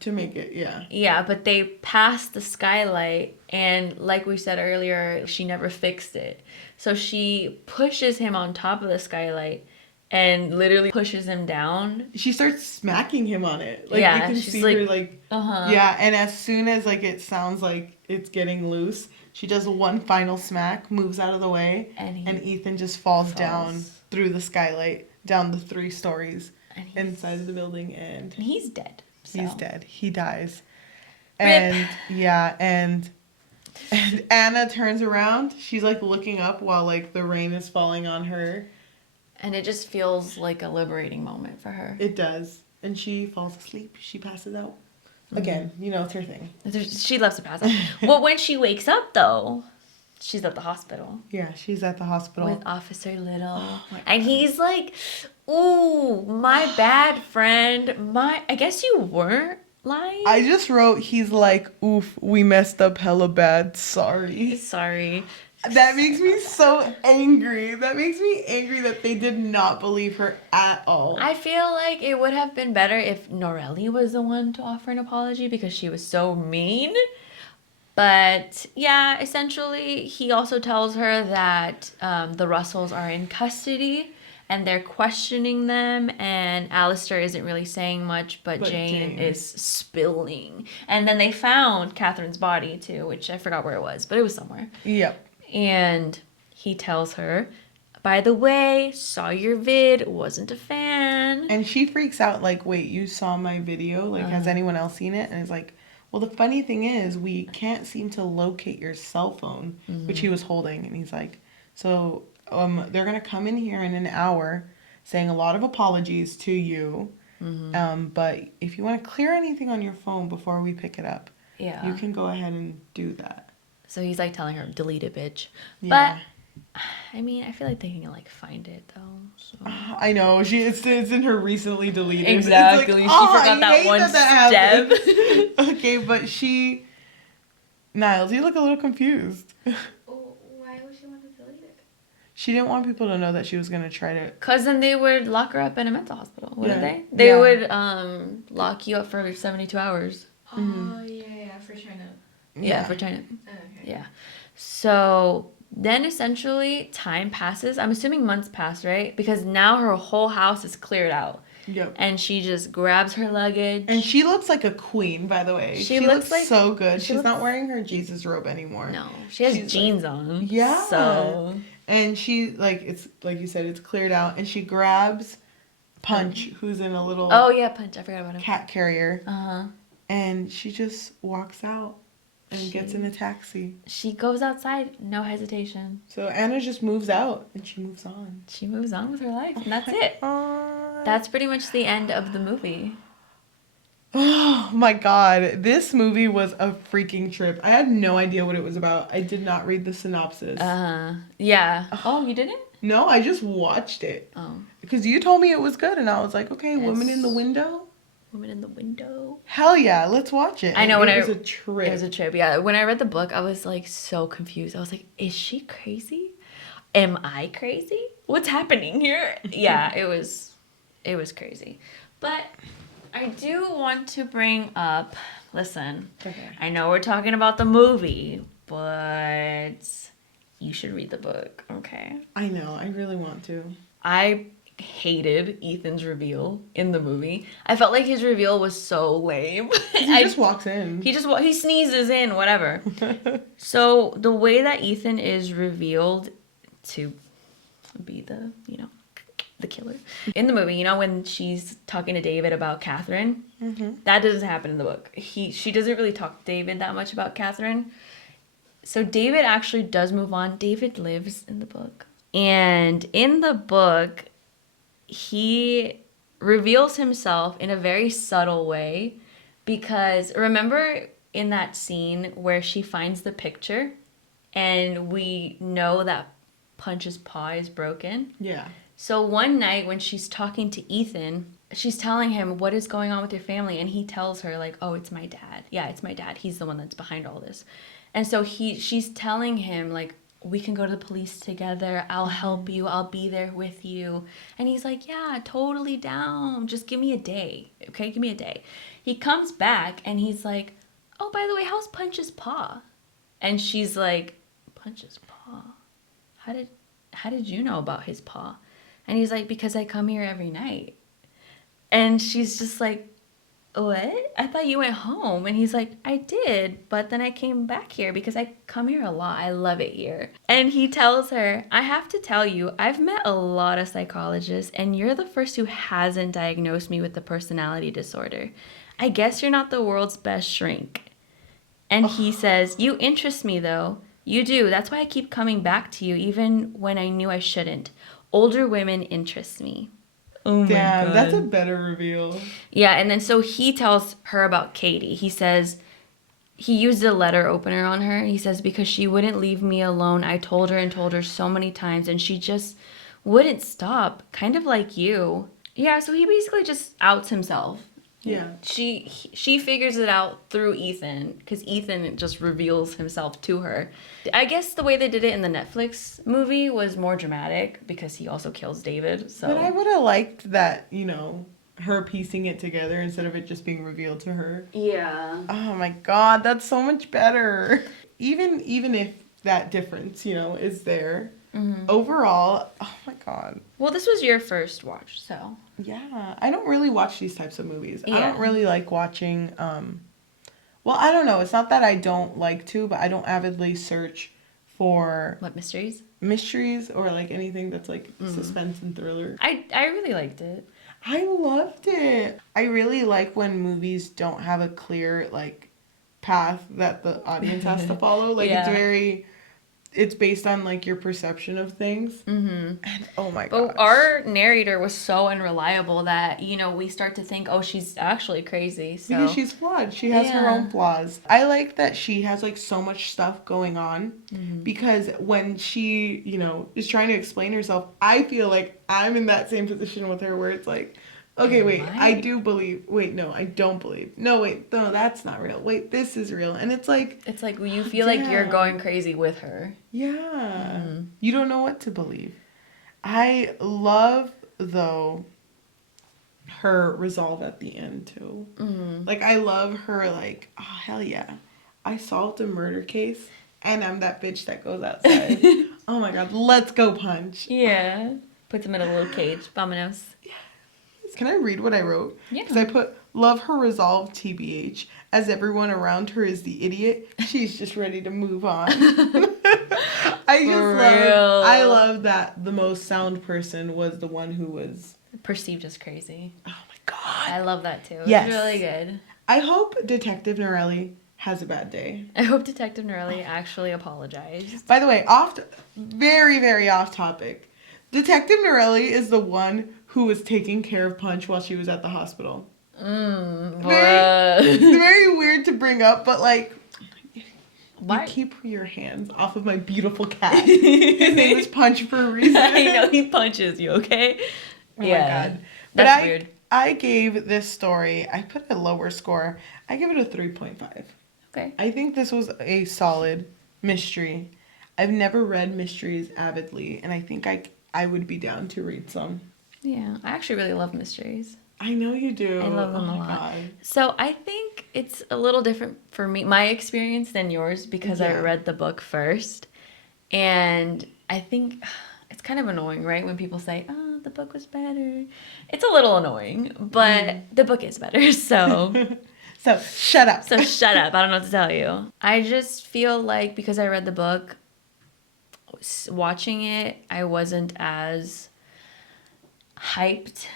To make it, yeah. Yeah, but they passed the skylight, and like we said earlier, she never fixed it. So she pushes him on top of the skylight and literally pushes him down. She starts smacking him on it. Yeah, you can she's see her uh-huh. Yeah, and as soon as it sounds like it's getting loose, she does one final smack, moves out of the way, and Ethan just falls down through the skylight, down the 3 stories inside of the building, and he's dead. So. He's dead. He dies. Rip. And yeah, and Anna turns around. She's looking up while the rain is falling on her. And it just feels like a liberating moment for her. It does. And she falls asleep. She passes out. Again, it's her thing. She loves to pass out. Well, when she wakes up, though, she's at the hospital. Yeah, she's at the hospital. With Officer Little. Oh, and he's ooh, my bad friend. I guess you weren't lying? I just wrote, he's oof, we messed up hella bad. Sorry. That makes me so angry. That makes me angry that they did not believe her at all. I feel like it would have been better if Norelli was the one to offer an apology because she was so mean. But yeah, essentially, he also tells her that the Russells are in custody and they're questioning them, and Alistair isn't really saying much, but Jane is spilling. And then they found Catherine's body too, which I forgot where it was, but it was somewhere. Yep. And he tells her, by the way, saw your vid, wasn't a fan. And she freaks out wait, you saw my video? Has anyone else seen it? And it's well, the funny thing is, we can't seem to locate your cell phone, which he was holding. And he's so they're going to come in here in an hour saying a lot of apologies to you. But if you want to clear anything on your phone before we pick it up, you can go ahead and do that. So he's telling her, delete it, bitch. Yeah. But, I mean, I feel like they can find it, though. So. I know. It's in her recently deleted. Exactly. She forgot that one step. Okay, but Niles, you look a little confused. Oh, why would she want to delete it? She didn't want people to know that she was going to try to... Because then they would lock her up in a mental hospital, wouldn't they? They would lock you up for 72 hours. Oh, yeah, for trying to... Yeah, for China. Oh, okay. Yeah. So then essentially time passes. I'm assuming months pass, right? Because now her whole house is cleared out. Yep. And she just grabs her luggage. And she looks like a queen, by the way. She looks so good. She's not wearing her Jesus robe anymore. No, she has jeans on. Yeah. So. And she, it's like you said, it's cleared out. And she grabs Punch, who's in a little... Oh, yeah, Punch. I forgot about him. Cat carrier. Uh-huh. And she just walks out. And gets in a taxi. She goes outside, no hesitation. So Anna just moves out and she moves on. She moves on with her life, and that's it. That's pretty much the end of the movie. Oh my god, this movie was a freaking trip. I had no idea what it was about. I did not read the synopsis. Yeah. Oh, you didn't? No, I just watched it. Oh. Because you told me it was good, and I was like, okay, Woman in the Yes. Window? Woman in the Window. Hell yeah, let's watch it. I know, And it was a trip. It was a trip, yeah. When I read the book, I was like so confused. I was like, is she crazy? Am I crazy? What's happening here? Yeah, it was crazy. But I do want to bring up, listen, Okay. I know we're talking about the movie, but you should read the book, okay? I know, I really want to. I hated Ethan's reveal in the movie. I felt like his reveal was so lame. He just walks in. He sneezes in, whatever. So the way that Ethan is revealed to be the, the killer in the movie, when she's talking to David about Catherine, that doesn't happen in the book. She doesn't really talk to David that much about Catherine. So David actually does move on. David lives in the book. And in the book, he reveals himself in a very subtle way, because remember in that scene where she finds the picture and we know that Punch's paw is broken? Yeah. So one night when she's talking to Ethan, she's telling him what is going on with your family, and he tells her like, oh, it's my dad. Yeah, it's my dad. He's the one that's behind all this. And so she's telling him like, we can go to the police together. I'll help you. I'll be there with you. And he's like, yeah, totally down. Just give me a day. Okay, give me a day. He comes back and he's like, oh, by the way, how's Punch's paw? And she's like, Punch's paw? How did you know about his paw? And he's like, because I come here every night. And she's just like, what? I thought you went home. And he's like, I did, but then I came back here because I come here a lot. I love it here. And he tells her, I have to tell you, I've met a lot of psychologists, and you're the first who hasn't diagnosed me with the personality disorder. I guess you're not the world's best shrink. And he says, you interest me though. You do. That's why I keep coming back to you, even when I knew I shouldn't. Older women interest me. Oh my Damn, God. that's a better reveal. Yeah, and then so he tells her about Katie. He says he used a letter opener on her. He says, because she wouldn't leave me alone. I told her so many times, and she just wouldn't stop. Kind of like you. Yeah, so he basically just outs himself. Yeah. She figures it out through Ethan, because Ethan just reveals himself to her. I guess the way they did it in the Netflix movie was more dramatic, because he also kills David. So. But I would have liked that, her piecing it together instead of it just being revealed to her. Yeah. Oh my god, that's so much better. Even if that difference, is there. Overall, oh my god. Well, this was your first watch, so. Yeah, I don't really watch these types of movies. I Yeah. don't really like watching, well, I don't know. It's not that I don't like to, but I don't avidly search for What, mysteries? mysteries or like anything that's like suspense and thriller. I really liked it. I loved it. I really like when movies don't have a clear like path that the audience has to follow. Like Yeah. it's based on like your perception of things. Mm-hmm. And oh my god. But our narrator was so unreliable that, we start to think, oh, she's actually crazy. So. Because she's flawed. She has her Yeah. own flaws. I like that she has like so much stuff going on because when she, is trying to explain herself, I feel like I'm in that same position with her where it's like, okay, wait, I do believe. Wait, no, I don't believe. No, wait, no, that's not real. Wait, this is real. And it's like... It's like you feel like you're damn. going crazy with her. Yeah. You don't know what to believe. I love, though, her resolve at the end, too. Like, I love her, like, oh, hell yeah. I solved a murder case, and I'm that bitch that goes outside. Oh, my God. Let's go, Punch. Yeah. Puts him in a little cage. Vamonos. Can I read what I wrote? Yeah. Because I put, love her resolve, TBH. As everyone around her is the idiot, she's just ready to move on. I love that the most sound person was the one who was Perceived as crazy. oh my god. I love that too. Yes. It's really good. I hope Detective Norelli has a bad day. I hope Detective Norelli actually apologized. By the way, very, very off topic. Detective Norelli is the one who was taking care of Punch while she was at the hospital. It's very weird to bring up, but like, Why? you keep your hands off of my beautiful cat. His name is Punch for a reason. I know, he punches you, okay? Oh my god. But That's weird. I gave this story, I put a lower score. I give it a 3.5. Okay. I think this was a solid mystery. I've never read mysteries avidly, and I think I would be down to read some. Yeah, I actually really love mysteries. I know you do. I love them oh a my lot. God. So I think it's a little different for me, my experience than yours, because I Yeah. read the book first. And I think it's kind of annoying, right? When people say, oh, the book was better. It's a little annoying, but the book is better. So, So, shut up. so shut up. I don't know what to tell you. I just feel like because I read the book, watching it, I wasn't as hyped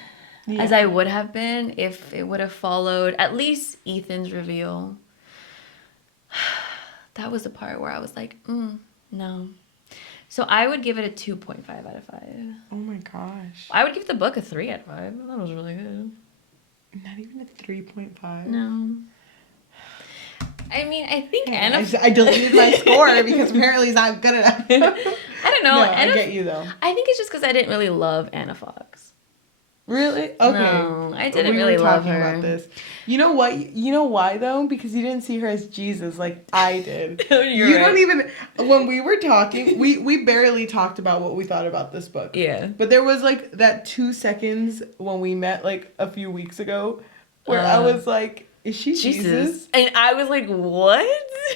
as I would have been if it would have followed at least Ethan's reveal. That was the part where I was like, no. So I would give it a 2.5 out of 5. Oh my gosh. I would give the book a 3 out of 5. I thought it was really good. Not even a 3.5? No. I mean, I think Anna... I deleted my score because apparently it's not good enough. I don't know. No, Anna... I get you though. I think it's just because I didn't really love Anna Fox. Really? Okay. No, I didn't we really were love talking her. about this. You know what? You know why though? Because you didn't see her as Jesus like I did. You're you right. don't even. When we were talking, we barely talked about what we thought about this book. Yeah. But there was like that 2 seconds when we met like a few weeks ago, where I was like, "Is she Jesus?" And I was like, what?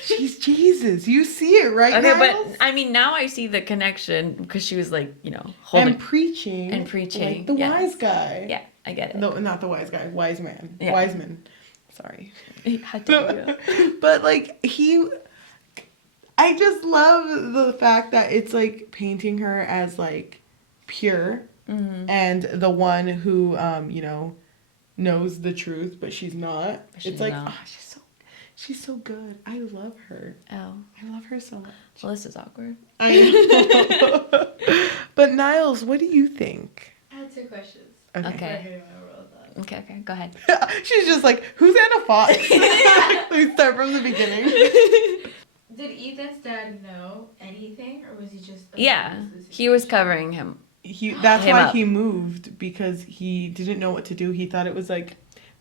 She's Jesus. You see it, right? Okay, Niles? but I mean, now I see the connection because she was like, holding. And preaching. And preaching, Like the yes. wise guy. Yeah, I get it. No, not the wise guy. Wise man. Yeah. Wiseman. Sorry. How dare you? But like I just love the fact that it's like painting her as like pure and the one who knows the truth, but she's not. she's It's like not. she's so good. I love her. Oh, I love her so much. well, this is awkward. I know. But Niles, what do you think? I had 2 questions. Okay. Okay, I wrote that. Okay, go ahead. She's just like, who's Anna Fox? We start from the beginning. Did Ethan's dad know anything, or was he just? Yeah, he was covering him. That's Him why up. he moved, because he didn't know what to do. He thought it was like,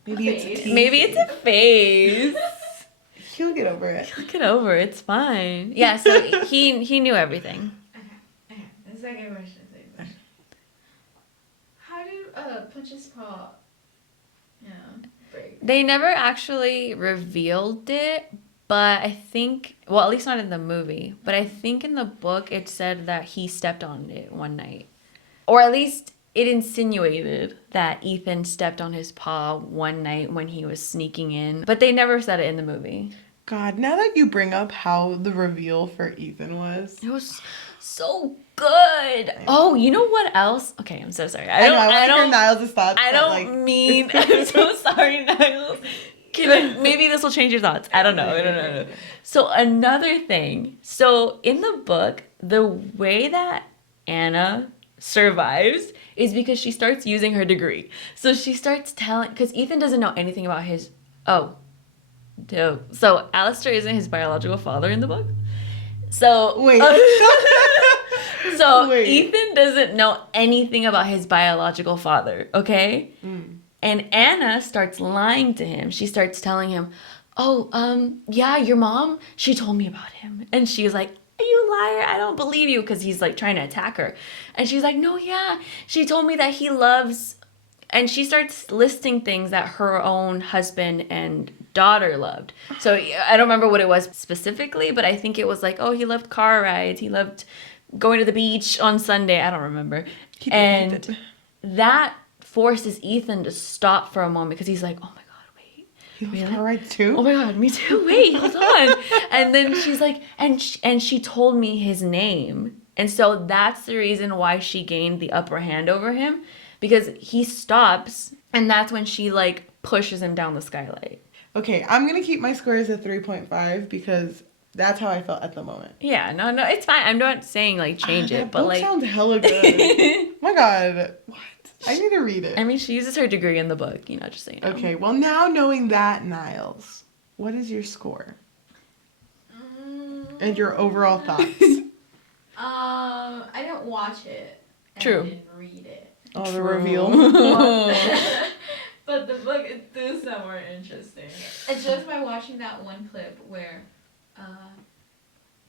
maybe it's a phase. tease. Maybe it's a phase. He'll get over it. Look it over. It's fine. Yeah, so he knew everything. Okay. The second question. How did Punch's paw, break? They never actually revealed it, but I think, well, at least not in the movie, but I think in the book it said that he stepped on it one night. Or at least it insinuated that Ethan stepped on his paw one night when he was sneaking in, but they never said it in the movie. God, now that you bring up how the reveal for Ethan was. It was so good. Oh, you know what else? Okay, I'm so sorry. I want to hear Niles' thoughts. I but, don't like... mean. I'm so sorry, Niles. Maybe this will change your thoughts. I don't know. So another thing. So in the book, the way that Anna survives is because she starts using her degree. So she starts telling, because Ethan doesn't know anything about his. So Alistair isn't his biological father in the book. So Wait. So Wait. Ethan doesn't know anything about his biological father, okay? And Anna starts lying to him. She starts telling him, yeah, your mom, she told me about him. And she's like, you liar, I don't believe you, because he's like trying to attack her. And she's like, no, yeah, she told me that he loves, and she starts listing things that her own husband and daughter loved. So I don't remember what it was specifically, but I think it was like, he loved car rides, he loved going to the beach on Sunday. I don't remember. He did. That forces Ethan to stop for a moment because he's like, oh my God, wait. He loves car rides too? Oh my God, me too. Wait, hold on. And then she's like, and she told me his name. And so that's the reason why she gained the upper hand over him, because he stops, and that's when she like pushes him down the skylight. Okay, I'm going to keep my scores at 3.5 because that's how I felt at the moment. Yeah, no, it's fine. I'm not saying like change That it, but book like sounds hella good. Oh my God. What? I need to read it. I mean, she uses her degree in the book, just so you know. Okay, well, now knowing that, Niles, what is your score? And your overall thoughts? I didn't watch it. And True. I didn't read it. Oh, the True. reveal. But the book it does sound more interesting. It's just by watching that one clip where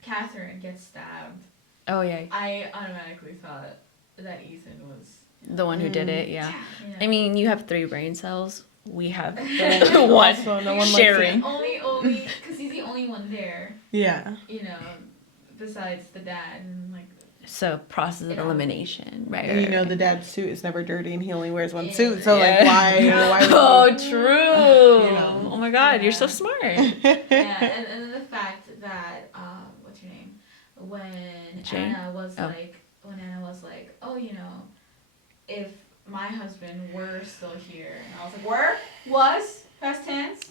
Catherine gets stabbed. Oh, yeah. I automatically thought that Ethan was The one who did it, yeah. I mean, you have 3 brain cells. We have one. Also, no one sharing. only because he's the only one there. Yeah. Besides the dad and like. So process of Yeah. elimination, right? And the dad's suit is never dirty and he only wears one suit. So like, why would Oh, he- true. know. Oh my God, you're so Yeah. smart. Yeah, and then the fact that what's your name? When Jane? Anna was like, oh, if my husband were still here, and I was like, were? Was? Past tense?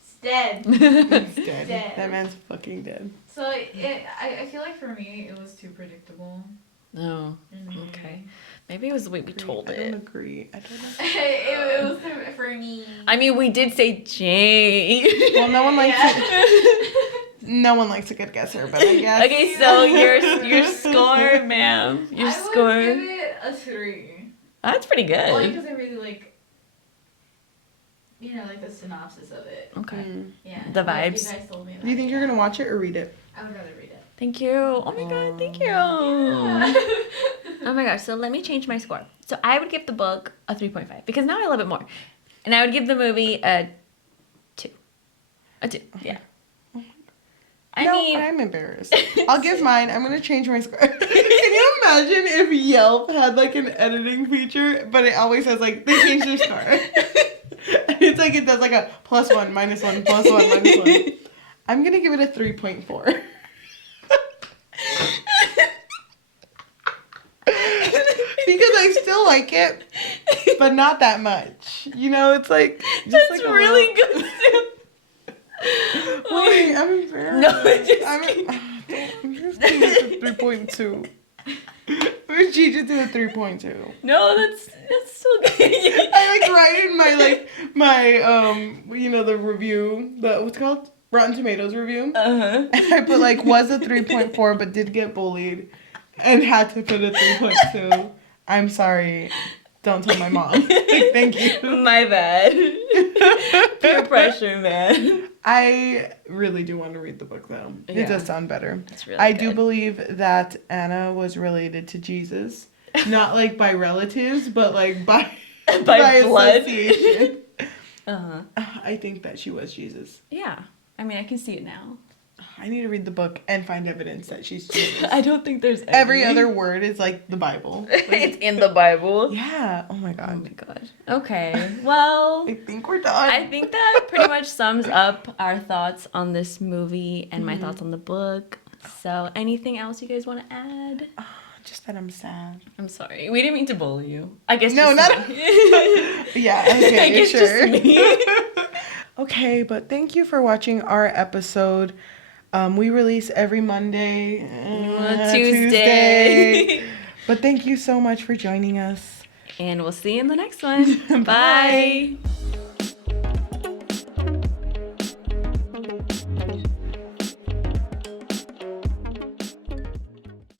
It's dead. He's dead. Dead. That man's fucking dead. So I feel like for me it was too predictable. Oh, okay. Maybe it was the way we told I don't it. agree. I don't know. it was for me. I mean, we did say Jane. Well, no one likes Yeah. no one likes a good guesser, but I guess. Okay, so your score, ma'am. Your I score. would give it a 3. That's pretty Only good. because I really like the synopsis of it. Okay. Yeah. The like vibes. You guys told me Do you think you're gonna watch it or read it? I would rather read it. Thank you. Oh my God, thank you. Yeah. Oh my gosh, so let me change my score. So I would give the book a 3.5 because now I love it more. And I would give the movie a 2. A 2, yeah. I mean, I'm embarrassed. I'll give mine. I'm gonna change my score. Can you imagine if Yelp had like an editing feature, but it always says like they changed their score. It's like it does like a +1, -1, +1, -1. I'm gonna give it a 3.4. Because I still like it, but not that much. It's like just that's like a really little... good too. Wait, I'm embarrassed. No, just I'm just giving it a 3.2. Or she just did a 3.2. No, that's still good. I like write in my the review, what's it called? Rotten Tomatoes review. Uh-huh. I put like was a 3.4 but did get bullied and had to put a 3.2. I'm sorry. Don't tell my mom. Like, thank you. My bad. Peer pressure, man. I really do want to read the book though. It Yeah. does sound better. It's really I good. do believe that Anna was related to Jesus. Not like by relatives, but like by By blood. association. Uh-huh. I think that she was Jesus. Yeah. I mean, I can see it now. I need to read the book and find evidence that she's Jesus. I don't think there's Every any. other word is like the Bible. It's in the Bible. Yeah. Oh my Oh god. my God. Okay. Well, I think we're done. I think that pretty much sums up our thoughts on this movie and my thoughts on the book. So, anything else you guys want to add? Just that I'm sad. I'm sorry. We didn't mean to bully you. I guess No, just not. me. Yeah. Okay. I guess sure. just me. Okay, but thank you for watching our episode. We release every Monday, Tuesday. But thank you so much for joining us. And we'll see you in the next one. Bye. Bye.